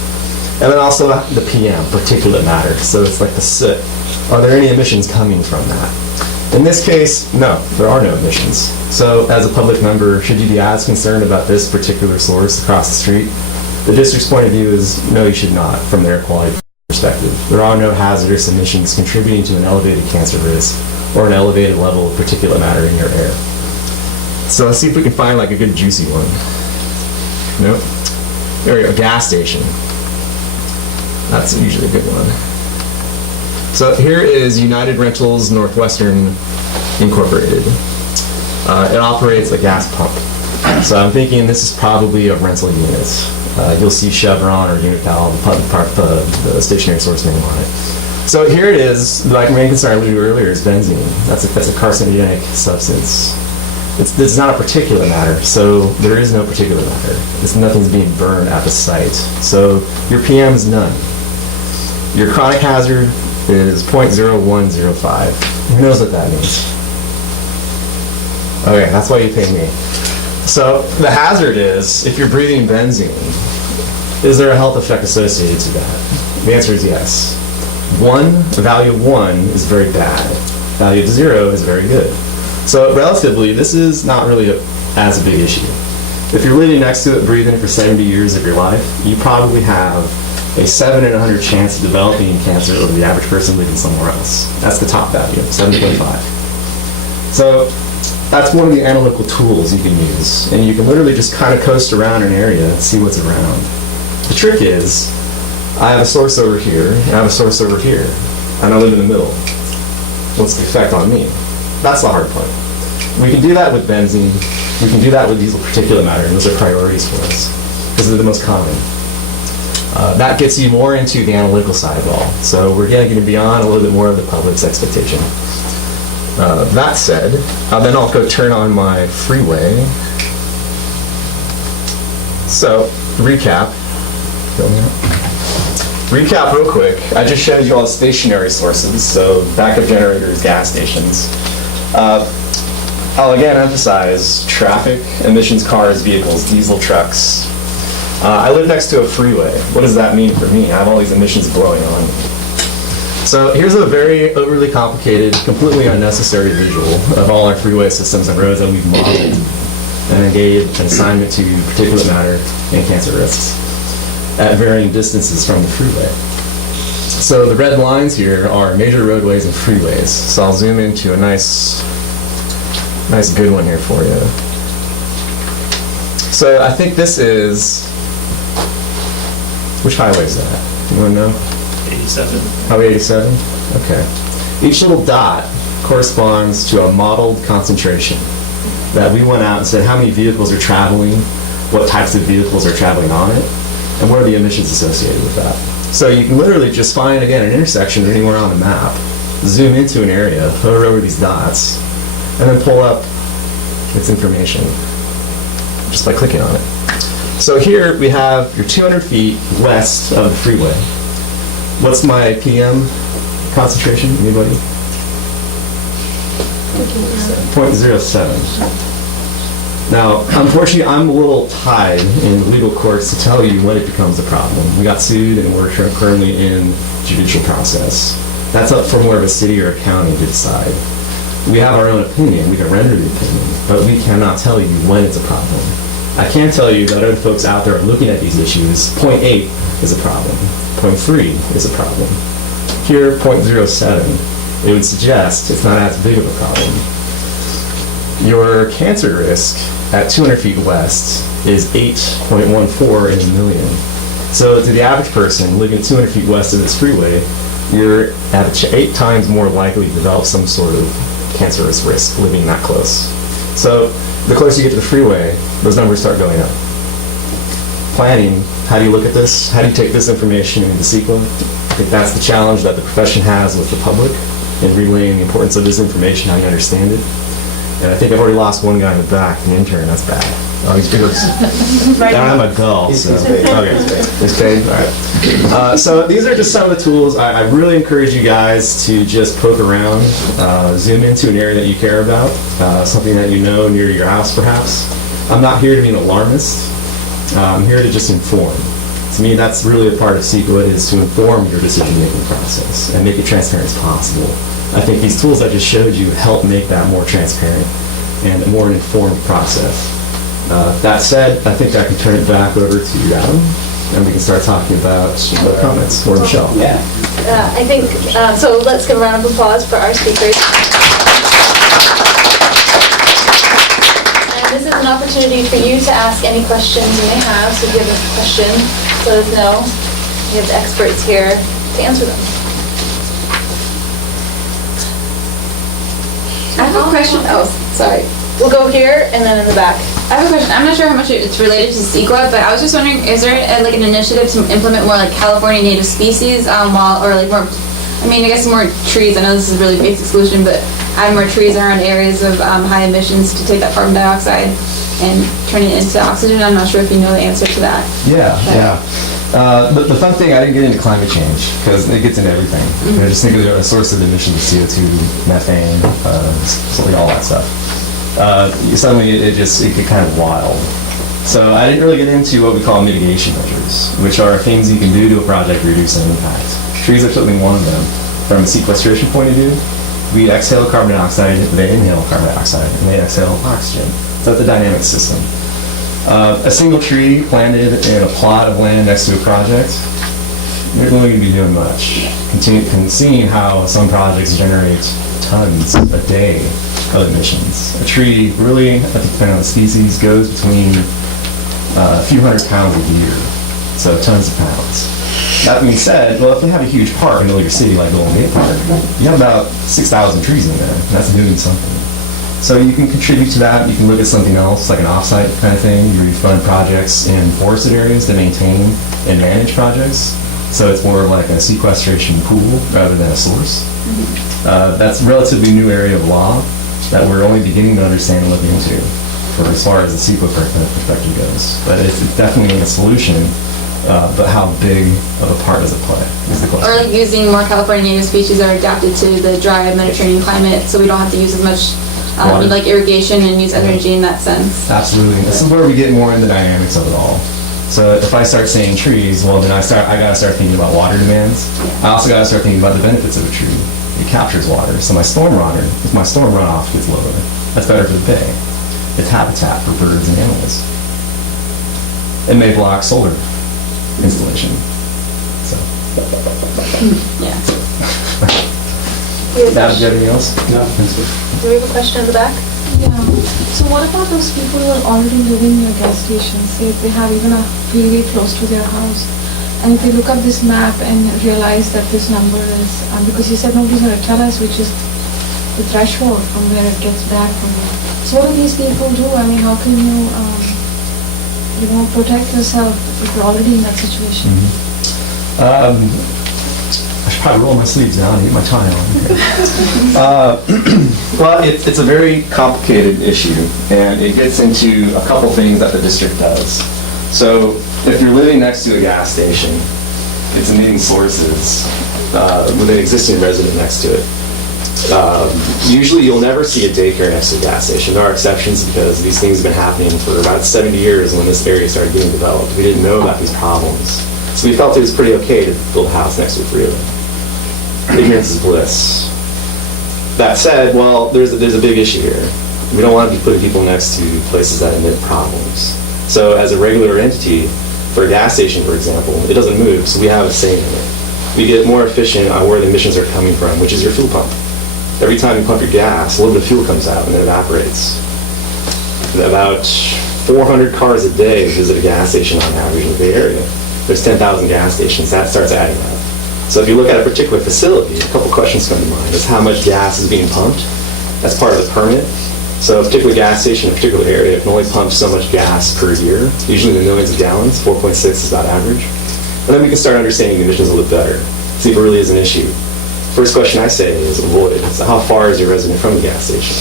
and then also the PM, particulate matter, so it's like the soot. Are there any emissions coming from that? In this case, no, there are no emissions. So as a public member, should you be as concerned about this particular source across the street? The district's point of view is, no, you should not, from the air quality perspective. There are no hazardous emissions contributing to an elevated cancer risk or an elevated level of particulate matter in your air. So let's see if we can find like a good juicy one. Nope. There we go, a gas station. That's usually a good one. So here is United Rentals Northwestern Incorporated. It operates a gas pump. So I'm thinking this is probably a rental unit. You'll see Chevron or Unital, the stationary source name on it. So here it is. Like main concern I alluded to earlier is benzene. That's a carcinogenic substance. It's not a particulate matter, so there is no particulate matter. Nothing's being burned at the site. So your PM is none. Your chronic hazard is 0.0105. Who knows what that means? Okay, that's why you pay me. So the hazard is, if you're breathing benzene, is there a health effect associated to that? The answer is yes. The value of 1 is very bad. Value of 0 is very good. So relatively, this is not really as a big issue. If you're living next to it, breathing it for 70 years of your life, you probably have a 7 in 100 chance of developing cancer over the average person living somewhere else. That's the top value, 7.5. So that's one of the analytical tools you can use. And you can literally just kind of coast around an area and see what's around. The trick is, I have a source over here, and I have a source over here, and I live in the middle. What's the effect on me? That's the hard part. We can do that with benzene, we can do that with diesel particulate matter, and those are priorities for us, because they're the most common. That gets you more into the analytical side of it all. So we're getting beyond a little bit more of the public's expectation. That said, then I'll go turn on my freeway. So, recap real quick. I just showed you all the stationary sources, so backup generators, gas stations. I'll again emphasize traffic, emissions, cars, vehicles, diesel trucks. I live next to a freeway. What does that mean for me? I have all these emissions blowing on me. So here's a very overly complicated, completely unnecessary visual of all our freeway systems and roads that we've modeled and gave an assignment to particulate matter and cancer risks at varying distances from the freeway. So the red lines here are major roadways and freeways. So I'll zoom into a nice good one here for you. So I think this is, which highway is that? You want to know? 87. Highway 87? Okay. Each little dot corresponds to a modeled concentration that we went out and said how many vehicles are traveling, what types of vehicles are traveling on it, and what are the emissions associated with that. So you can literally just find, again, an intersection anywhere on the map, zoom into an area, hover over these dots, and then pull up its information just by clicking on it. So here we have your 200 feet west of the freeway. What's my PM concentration? Anybody? 0.07. Now, unfortunately, I'm a little tied in legal courts to tell you when it becomes a problem. We got sued and we're currently in judicial process. That's up for more of a city or a county to decide. We have our own opinion, we can render the opinion, but we cannot tell you when it's a problem. I can tell you that other folks out there are looking at these issues. 0.8 is a problem. 0.3 is a problem. Here, 0.07, it would suggest it's not as big of a problem. Your cancer risk at 200 feet west is 8.14 in a million. So to the average person living 200 feet west of this freeway, you're at 8 times more likely to develop some sort of cancerous risk living that close. So the closer you get to the freeway, those numbers start going up. Planning, how do you look at this? How do you take this information into CEQA? I think that's the challenge that the profession has with the public in relaying the importance of this information, how you understand it. And I think I've already lost one guy in the back, an intern, that's bad. Oh, he's good. I don't have a gull, so. Okay, he's paid, all right. So these are just some of the tools. I really encourage you guys to just poke around, zoom into an area that you care about, something that you know near your house perhaps. I'm not here to be an alarmist. I'm here to just inform. To me, that's really a part of CEQA, is to inform your decision-making process and make it transparent as possible. I think these tools I just showed you help make that more transparent and a more informed process. That said, I think I can turn it back over to you, Adam, and we can start talking about comments. Or Michelle. Yeah. I think, so let's give a round of applause for our speakers. And this is an opportunity for you to ask any questions you may have. So if you have a question, let us know. We have the experts here to answer them. I have a question. Oh, sorry. We'll go here and then in the back. I have a question. I'm not sure how much it's related to CEQA, but I was just wondering, is there like an initiative to implement more like California native species, or like more, I mean, I guess more trees. I know this is a really basic solution, but add more trees around areas of high emissions to take that carbon dioxide and turn it into oxygen. I'm not sure if you know the answer to that. Yeah. The fun thing, I didn't get into climate change because it gets into everything. I just think of a source of emissions of CO2, methane, all that stuff. Suddenly it get kind of wild. So I didn't really get into what we call mitigation measures, which are things you can do to a project to reduce an impact. Trees are certainly one of them. From a sequestration point of view, we exhale carbon dioxide, they inhale carbon dioxide, and they exhale oxygen. So it's a dynamic system. A single tree planted in a plot of land next to a project, you're going to be doing much. Seeing how some projects generate tons a day of emissions. A tree really, depending on the species, goes between a few hundred pounds a year, so tons of pounds. That being said, well, if you have a huge park in the middle of your city like Golden Gate Park, you have about 6,000 trees in there, and that's doing something. So you can contribute to that. You can look at something else, like an offsite kind of thing. You fund projects in forested areas to maintain and manage projects. So it's more like a sequestration pool rather than a source. That's a relatively new area of law that we're only beginning to understand and look into for as far as the CEQA perspective goes. But it's definitely a solution, but how big of a part does it play is the question. Or like using more California native species that are adapted to the dry Mediterranean climate, so we don't have to use as much like irrigation and use energy in that sense. Absolutely. This is where we get more into the dynamics of it all. So if I start saying trees, well then I gotta start thinking about water demands. I also gotta start thinking about the benefits of a tree. It captures water, so my storm runoff gets lower. That's better for the bay. It's habitat for birds and animals. It may block solar installation. So. Yeah. Do you have anything else? No, that's good. Do we have a question in the back? Yeah. So what about those people who are already living near gas stations? Say if they have even a freeway close to their house, and if they look up this map and realize that this number is, because you said nobody's going to tell us which is the threshold from where it gets back from there. So what do these people do? I mean, how can you, protect yourself if you're already in that situation? I should probably roll my sleeves down and get my tie on. Well, it's a very complicated issue, and it gets into a couple things that the district does. So if you're living next to a gas station, it's emitting sources with an existing resident next to it. Usually you'll never see a daycare next to a gas station. There are exceptions because these things have been happening for about 70 years when this area started getting developed. We didn't know about these problems. So we felt it was pretty okay to build a house next to a freeway. Ignorance is bliss. That said, well, there's a big issue here. We don't want to be putting people next to places that emit problems. So as a regular entity, for a gas station, for example, it doesn't move, so we have a say in it. We get more efficient on where the emissions are coming from, which is your fuel pump. Every time you pump your gas, a little bit of fuel comes out and it evaporates. About 400 cars a day visit a gas station on average in the Bay Area. There's 10,000 gas stations. That starts adding up. So if you look at a particular facility, a couple questions come to mind. Is how much gas is being pumped? That's part of the permit. So a particular gas station in a particular area can only pump so much gas per year, usually in the millions of gallons. 4.6 is about average. And then we can start understanding the emissions a little bit better, see if it really is an issue. First question I say is avoid. So how far is your resident from the gas station?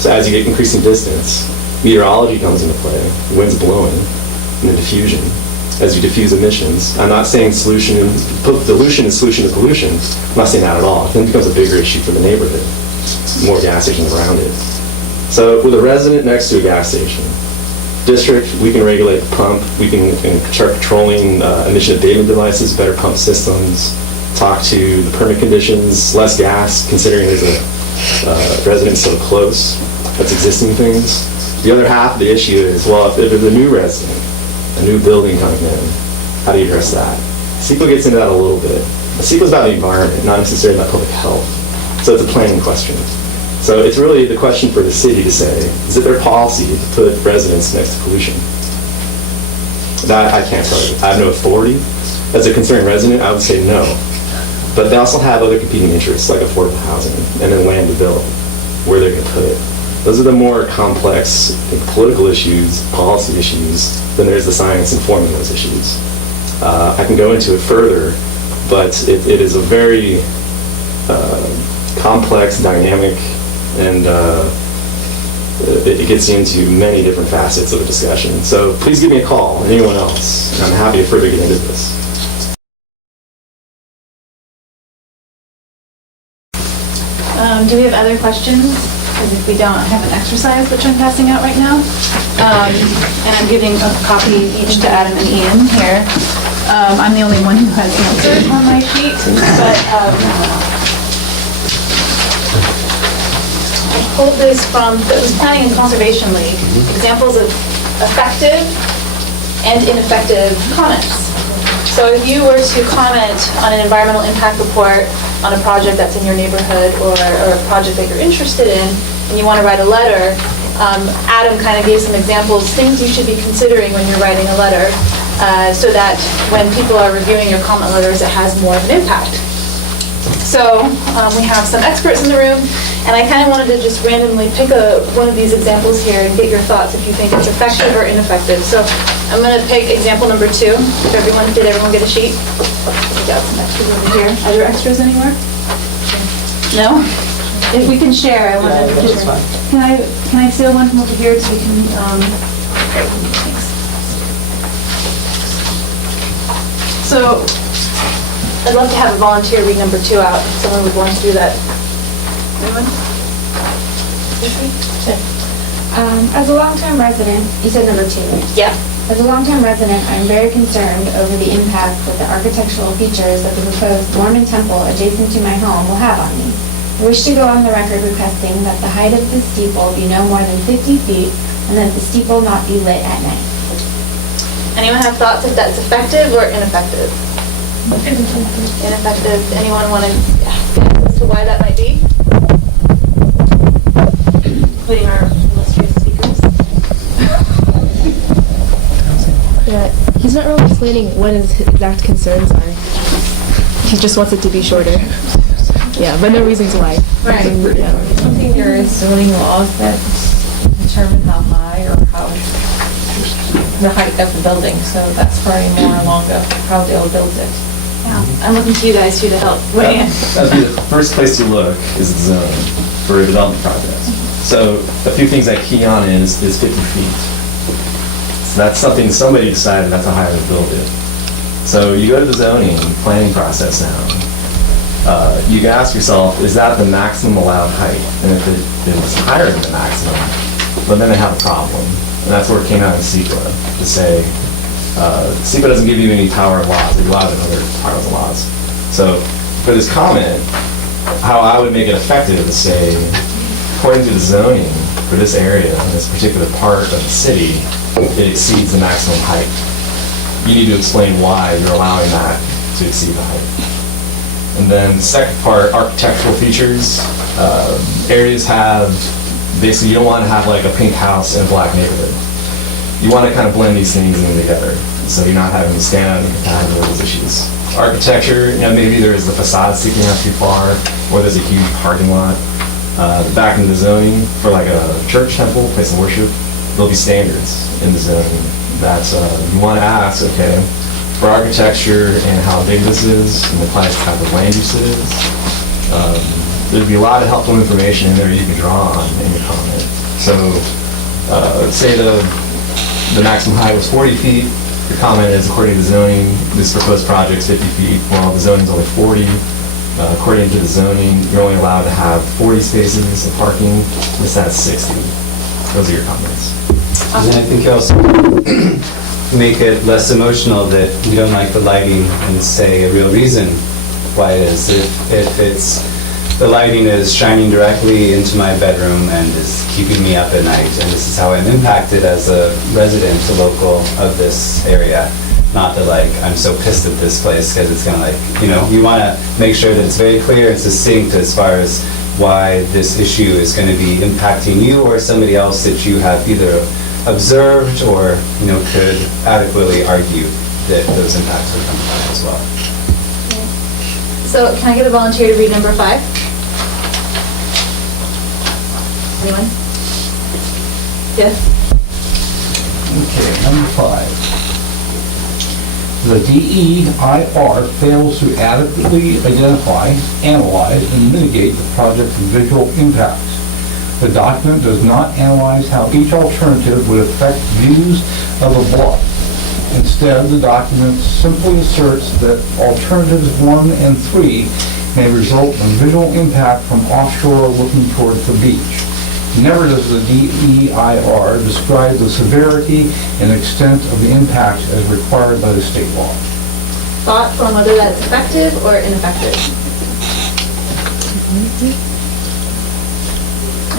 So as you get increasing distance, meteorology comes into play, wind's blowing, and then diffusion. As you diffuse emissions, I'm not saying dilution is solution to pollution. I'm not saying that at all. It then becomes a bigger issue for the neighborhood. More gas stations around it. So with a resident next to a gas station, district, we can regulate the pump. We can start controlling emission abatement devices, better pump systems, talk to the permit conditions, less gas, considering there's a resident so close. That's existing things. The other half of the issue is, well, if there's a new resident, a new building coming in, how do you address that? CEQA gets into that a little bit. CEQA is about the environment, not necessarily about public health. So it's a planning question. So it's really the question for the city to say, is it their policy to put residents next to pollution? That I can't tell you. I have no authority. As a concerned resident, I would say no. But they also have other competing interests, like affordable housing, and then land to build, where they're going to put it. Those are the more complex political issues, policy issues, than there's the science informing those issues. I can go into it further, but it is a very complex, dynamic, and it gets into many different facets of the discussion. So please give me a call, and anyone else, and I'm happy to further get into this. Do we have other questions? Because if we don't, I have an exercise which I'm passing out right now. And I'm giving a copy each to Adam and Ian here. I'm the only one who has answered on my sheet, but I pulled this from, it was Planning and Conservation League, examples of effective and ineffective comments. So if you were to comment on an environmental impact report on a project that's in your neighborhood or a project that you're interested in, and you want to write a letter, Adam kind of gave some examples, things you should be considering when you're writing a letter, so that when people are reviewing your comment letters, it has more of an impact. So we have some experts in the room, and I kind of wanted to just randomly pick one of these examples here and get your thoughts if you think it's effective or ineffective. So I'm going to pick example number 2. Did everyone get a sheet? We got some extras over here. Are there extras anywhere? No? If we can share, I want to just, can I steal one from over here so we can, thanks. So, I'd love to have a volunteer read number 2 out, if someone would want to do that. Anyone? As a long-term resident, you said number 2, right? Yeah. As a longtime resident, I am very concerned over the impact that the architectural features of the proposed Mormon temple adjacent to my home will have on me. I wish to go on the record requesting that the height of the steeple be no more than 50 feet and that the steeple not be lit at night. Anyone have thoughts if that's effective or ineffective? Ineffective. Anyone want to guess as to why that might be? Including our illustrious speakers. Yeah, he's not really explaining what his exact concerns are. He just wants it to be shorter. Yeah, but no reasons why. Right. Yeah. I think there is zoning laws that determine how high or how the height of the building, so that's probably more along of how they'll build it. Yeah. I'm looking to you guys too to help weigh in. That'd be the first place you look is the zone for a development project. So a few things I key on is 50 feet. So that's something somebody decided that's how high to build it. So you go to the zoning planning process now. You can ask yourself, is that the maximum allowed height? And if it was higher than the maximum, well, then they have a problem. And that's where it came out in CEQA to say, CEQA doesn't give you any power of laws, it allows other powers of laws. So for this comment, how I would make it effective is say, according to the zoning for this area, in this particular part of the city, it exceeds the maximum height. You need to explain why you're allowing that to exceed the height. And then the second part, architectural features. Areas have, basically you don't want to have like a pink house in a black neighborhood. You want to kind of blend these things in together, so you're not having to stand out and compatible with those issues. Architecture, maybe there is the facade sticking out too far, or there's a huge parking lot. Back in the zoning, for like a church, temple, place of worship, there'll be standards in the zoning that you want to ask, okay, for architecture and how big this is, and the type of land use it is. There'd be a lot of helpful information in there you can draw on in your comment. So, say the maximum height was 40 feet, your comment is, according to the zoning, this proposed project's 50 feet, well, the zoning's only 40. According to the zoning, you're only allowed to have 40 spaces of parking, this has 60. Those are your comments. And I think you also make it less emotional that you don't like the lighting and say a real reason why it is. If it's, the lighting is shining directly into my bedroom and is keeping me up at night, and this is how I'm impacted as a resident, a local of this area. Not that like, I'm so pissed at this place because it's gonna you want to make sure that it's very clear and succinct as far as why this issue is going to be impacting you or somebody else that you have either observed or, could adequately argue that those impacts are coming from as well. So can I get a volunteer to read number 5? Anyone? Yes? Okay, number 5. The DEIR fails to adequately identify, analyze, and mitigate the project's visual impacts. The document does not analyze how each alternative would affect views of a block. Instead, the document simply asserts that alternatives 1 and 3 may result in visual impact from offshore looking towards the beach. Never does the DEIR describe the severity and extent of the impact as required by the state law. Thoughts on whether that's effective or ineffective?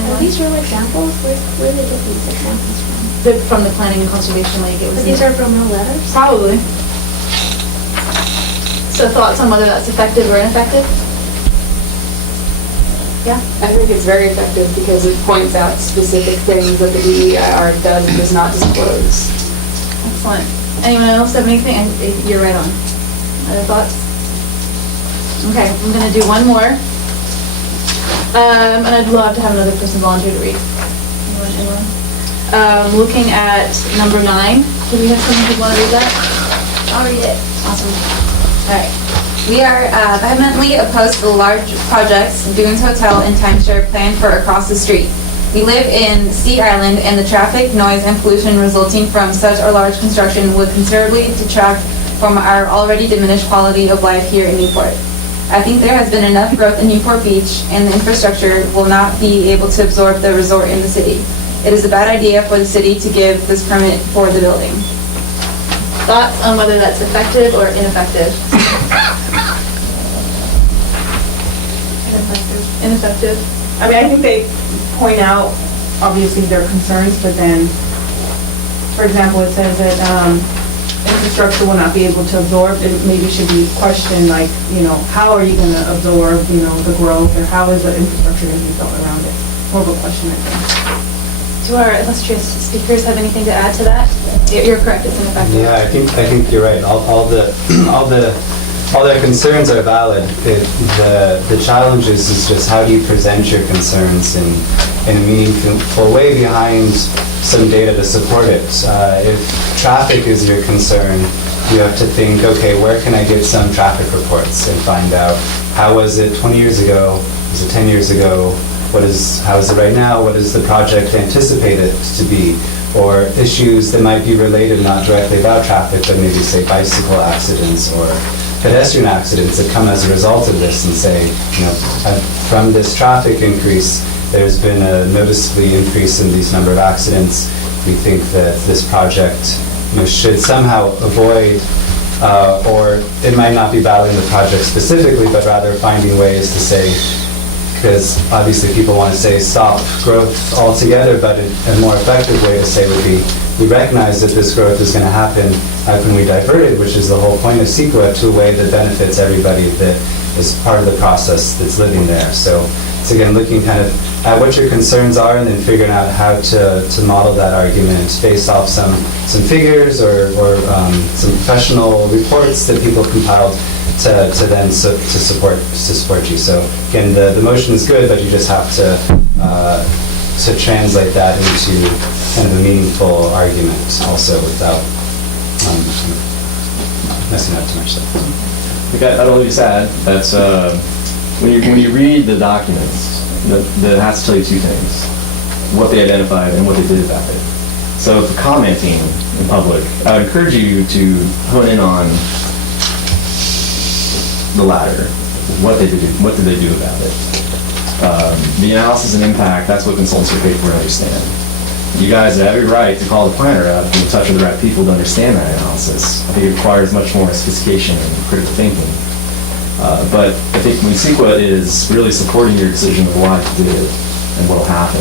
Are these real examples? Where did they get these examples from? They're from the Planning and Conservation League. It was But these are from real letters? probably. So thoughts on whether that's effective or ineffective? Yeah? I think it's very effective because it points out specific things that the DEIR does and does not disclose. Excellent. Anyone else have anything? You're right on. Other thoughts? Okay, I'm gonna do one more. And I'd love to have another person volunteer to read. Anyone? Looking at number 9. Do we have someone who want to read that? I'll read it. Awesome. All right. We are vehemently opposed to the large projects Dunes Hotel and timeshare planned for across the street. We live in Sea Island, and the traffic, noise, and pollution resulting from such a large construction would considerably detract from our already diminished quality of life here in Newport. I think there has been enough growth in Newport Beach, and the infrastructure will not be able to absorb the resort in the city. It is a bad idea for the city to give this permit for the building. Thoughts on whether that's effective or ineffective? Ineffective. I mean, I think they point out, obviously, their concerns, but then, for example, it says that infrastructure will not be able to absorb, it maybe should be questioned, like, how are you going to absorb, the growth, or how is the infrastructure going to be built around it? More of a question, I think. Do our illustrious speakers have anything to add to that? You're correct, it's ineffective. Yeah, I think you're right. All their concerns are valid. The challenge is just how do you present your concerns in a meaningful way behind some data to support it. If traffic is your concern, you have to think, okay, where can I get some traffic reports and find out how was it 20 years ago, was it 10 years ago, how is it right now, what is the project anticipated to be, or issues that might be related not directly about traffic, but maybe say bicycle accidents or pedestrian accidents that come as a result of this, and say, from this traffic increase, there's been a noticeably increase in these number of accidents. We think that this project should somehow avoid, or it might not be battling the project specifically, but rather finding ways to say, because obviously people want to say stop growth altogether, but a more effective way to say would be, we recognize that this growth is going to happen, how can we divert it, which is the whole point of CEQA, to a way that benefits everybody that is part of the process that's living there. So it's again looking kind of at what your concerns are and then figuring out how to model that argument based off some figures or some professional reports that people compiled to support you. So again, the motion is good, but you just have to translate that into kind of a meaningful argument also without messing up too much stuff. I think I'd only just add that's when you read the documents, that has to tell you two things: what they identified and what they did about it. So for commenting in public, I would encourage you to hone in on the latter. What did they do about it? The analysis and impact, that's what consultants are paid for to understand. You guys have every right to call the planner up and in touch with the right people to understand that analysis. I think it requires much more sophistication and critical thinking. But I think when CEQA is really supporting your decision of why you did it and what will happen.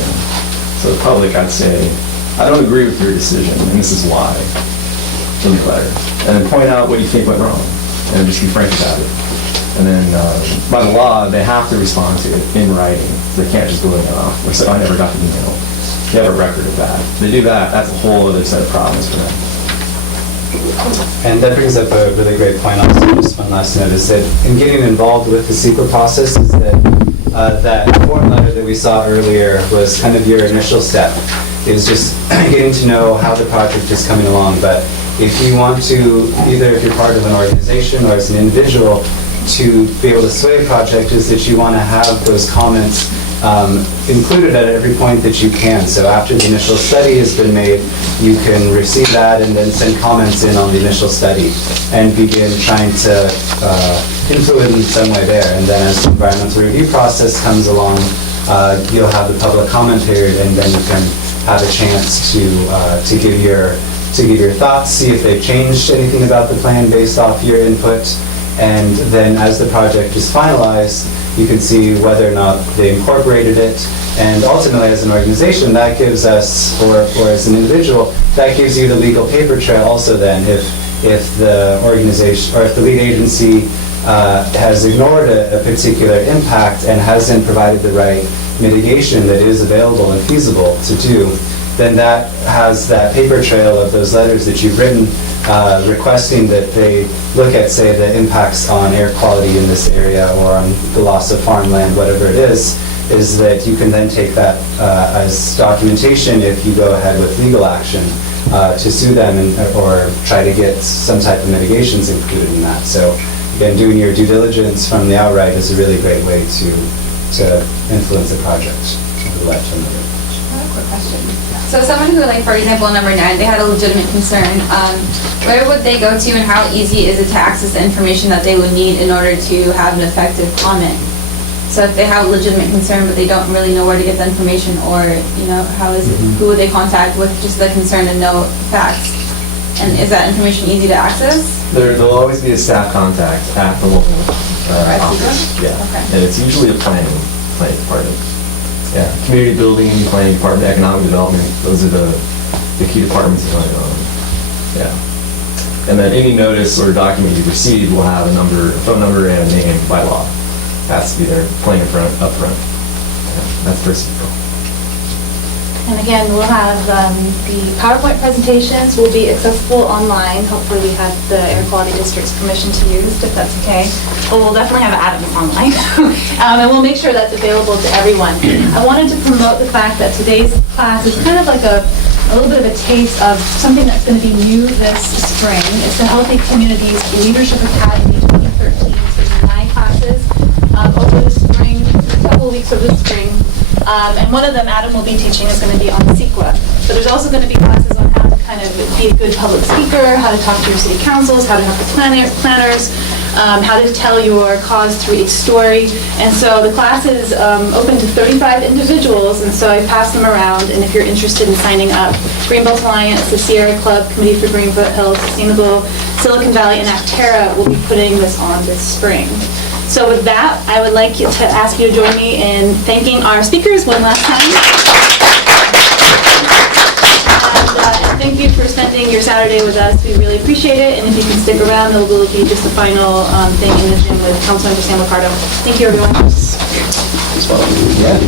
So the public, I'd say, I don't agree with your decision, and this is why, in your letter. And then point out what you think went wrong, and just be frank about it. And then, by the law, they have to respond to it in writing. They can't just go in off or say, I never got the email. You have a record of that. If they do that, that's a whole other set of problems for them. And that brings up a really great point also, just one last note, is that in getting involved with the CEQA process is that that form letter that we saw earlier was kind of your initial step. It was just getting to know how the project is coming along. But if you want to, either if you're part of an organization or as an individual, to be able to sway a project, is that you want to have those comments included at every point that you can. So after the initial study has been made, you can receive that and then send comments in on the initial study and begin trying to influence in some way there. And then as the environmental review process comes along, you'll have the public comment period, and then you can have a chance to give your thoughts, see if they've changed anything about the plan based off your input. And then as the project is finalized, you can see whether or not they incorporated it. And ultimately, as an organization, that gives us, or as an individual, that gives you the legal paper trail also then. If the organization, or if the lead agency has ignored a particular impact and hasn't provided the right mitigation that is available and feasible to do, then that has that paper trail of those letters that you've written requesting that they look at, say, the impacts on air quality in this area or on the loss of farmland, whatever it is that you can then take that as documentation if you go ahead with legal action to sue them or try to get some type of mitigations included in that. So again, doing your due diligence from the outright is a really great way to influence the project to the left and the right. I have a quick question. So someone who, like, for example, number 9, they had a legitimate concern, where would they go to and how easy is it to access the information that they would need in order to have an effective comment? So if they have a legitimate concern but they don't really know where to get the information, or, how is it, who would they contact with just the concern and no facts? And is that information easy to access? There'll always be a staff contact at the local At office. CEQA? Yeah, Okay. and it's usually a planning department. Yeah, community building, planning department, economic development, those are the key departments going on. Yeah. And then any notice or document you receive will have a number, a phone number and a name by law. Has to be there, plain in front, up front. Yeah, that's for CEQA. And again, we'll have the PowerPoint presentations will be accessible online. Hopefully we have the Air Quality District's permission to use, if that's okay. But we'll definitely have Adams online. And we'll make sure that's available to everyone. I wanted to promote the fact that today's class is kind of like a little bit of a taste of something that's going to be new this spring. It's the Healthy Communities Leadership Academy 2013. So there's 9 classes over the spring, a couple of weeks of the spring. And one of them, Adam will be teaching, is going to be on CEQA. But there's also going to be classes on how to kind of be a good public speaker, how to talk to your city councils, how to help the planners, how to tell your cause through each story. And so the class is open to 35 individuals, and so I pass them around. And if you're interested in signing up, Greenbelt Alliance, the Sierra Club, Committee for Green Foothills, Sustainable, Silicon Valley, and Actera will be putting this on this spring. So with that, I would like to ask you to join me in thanking our speakers one last time. And thank you for spending your Saturday with us. We really appreciate it. And if you can stick around, there will be just a final thing in the gym with Councilmember Sam Ricardo. Thank you, everyone. Yeah.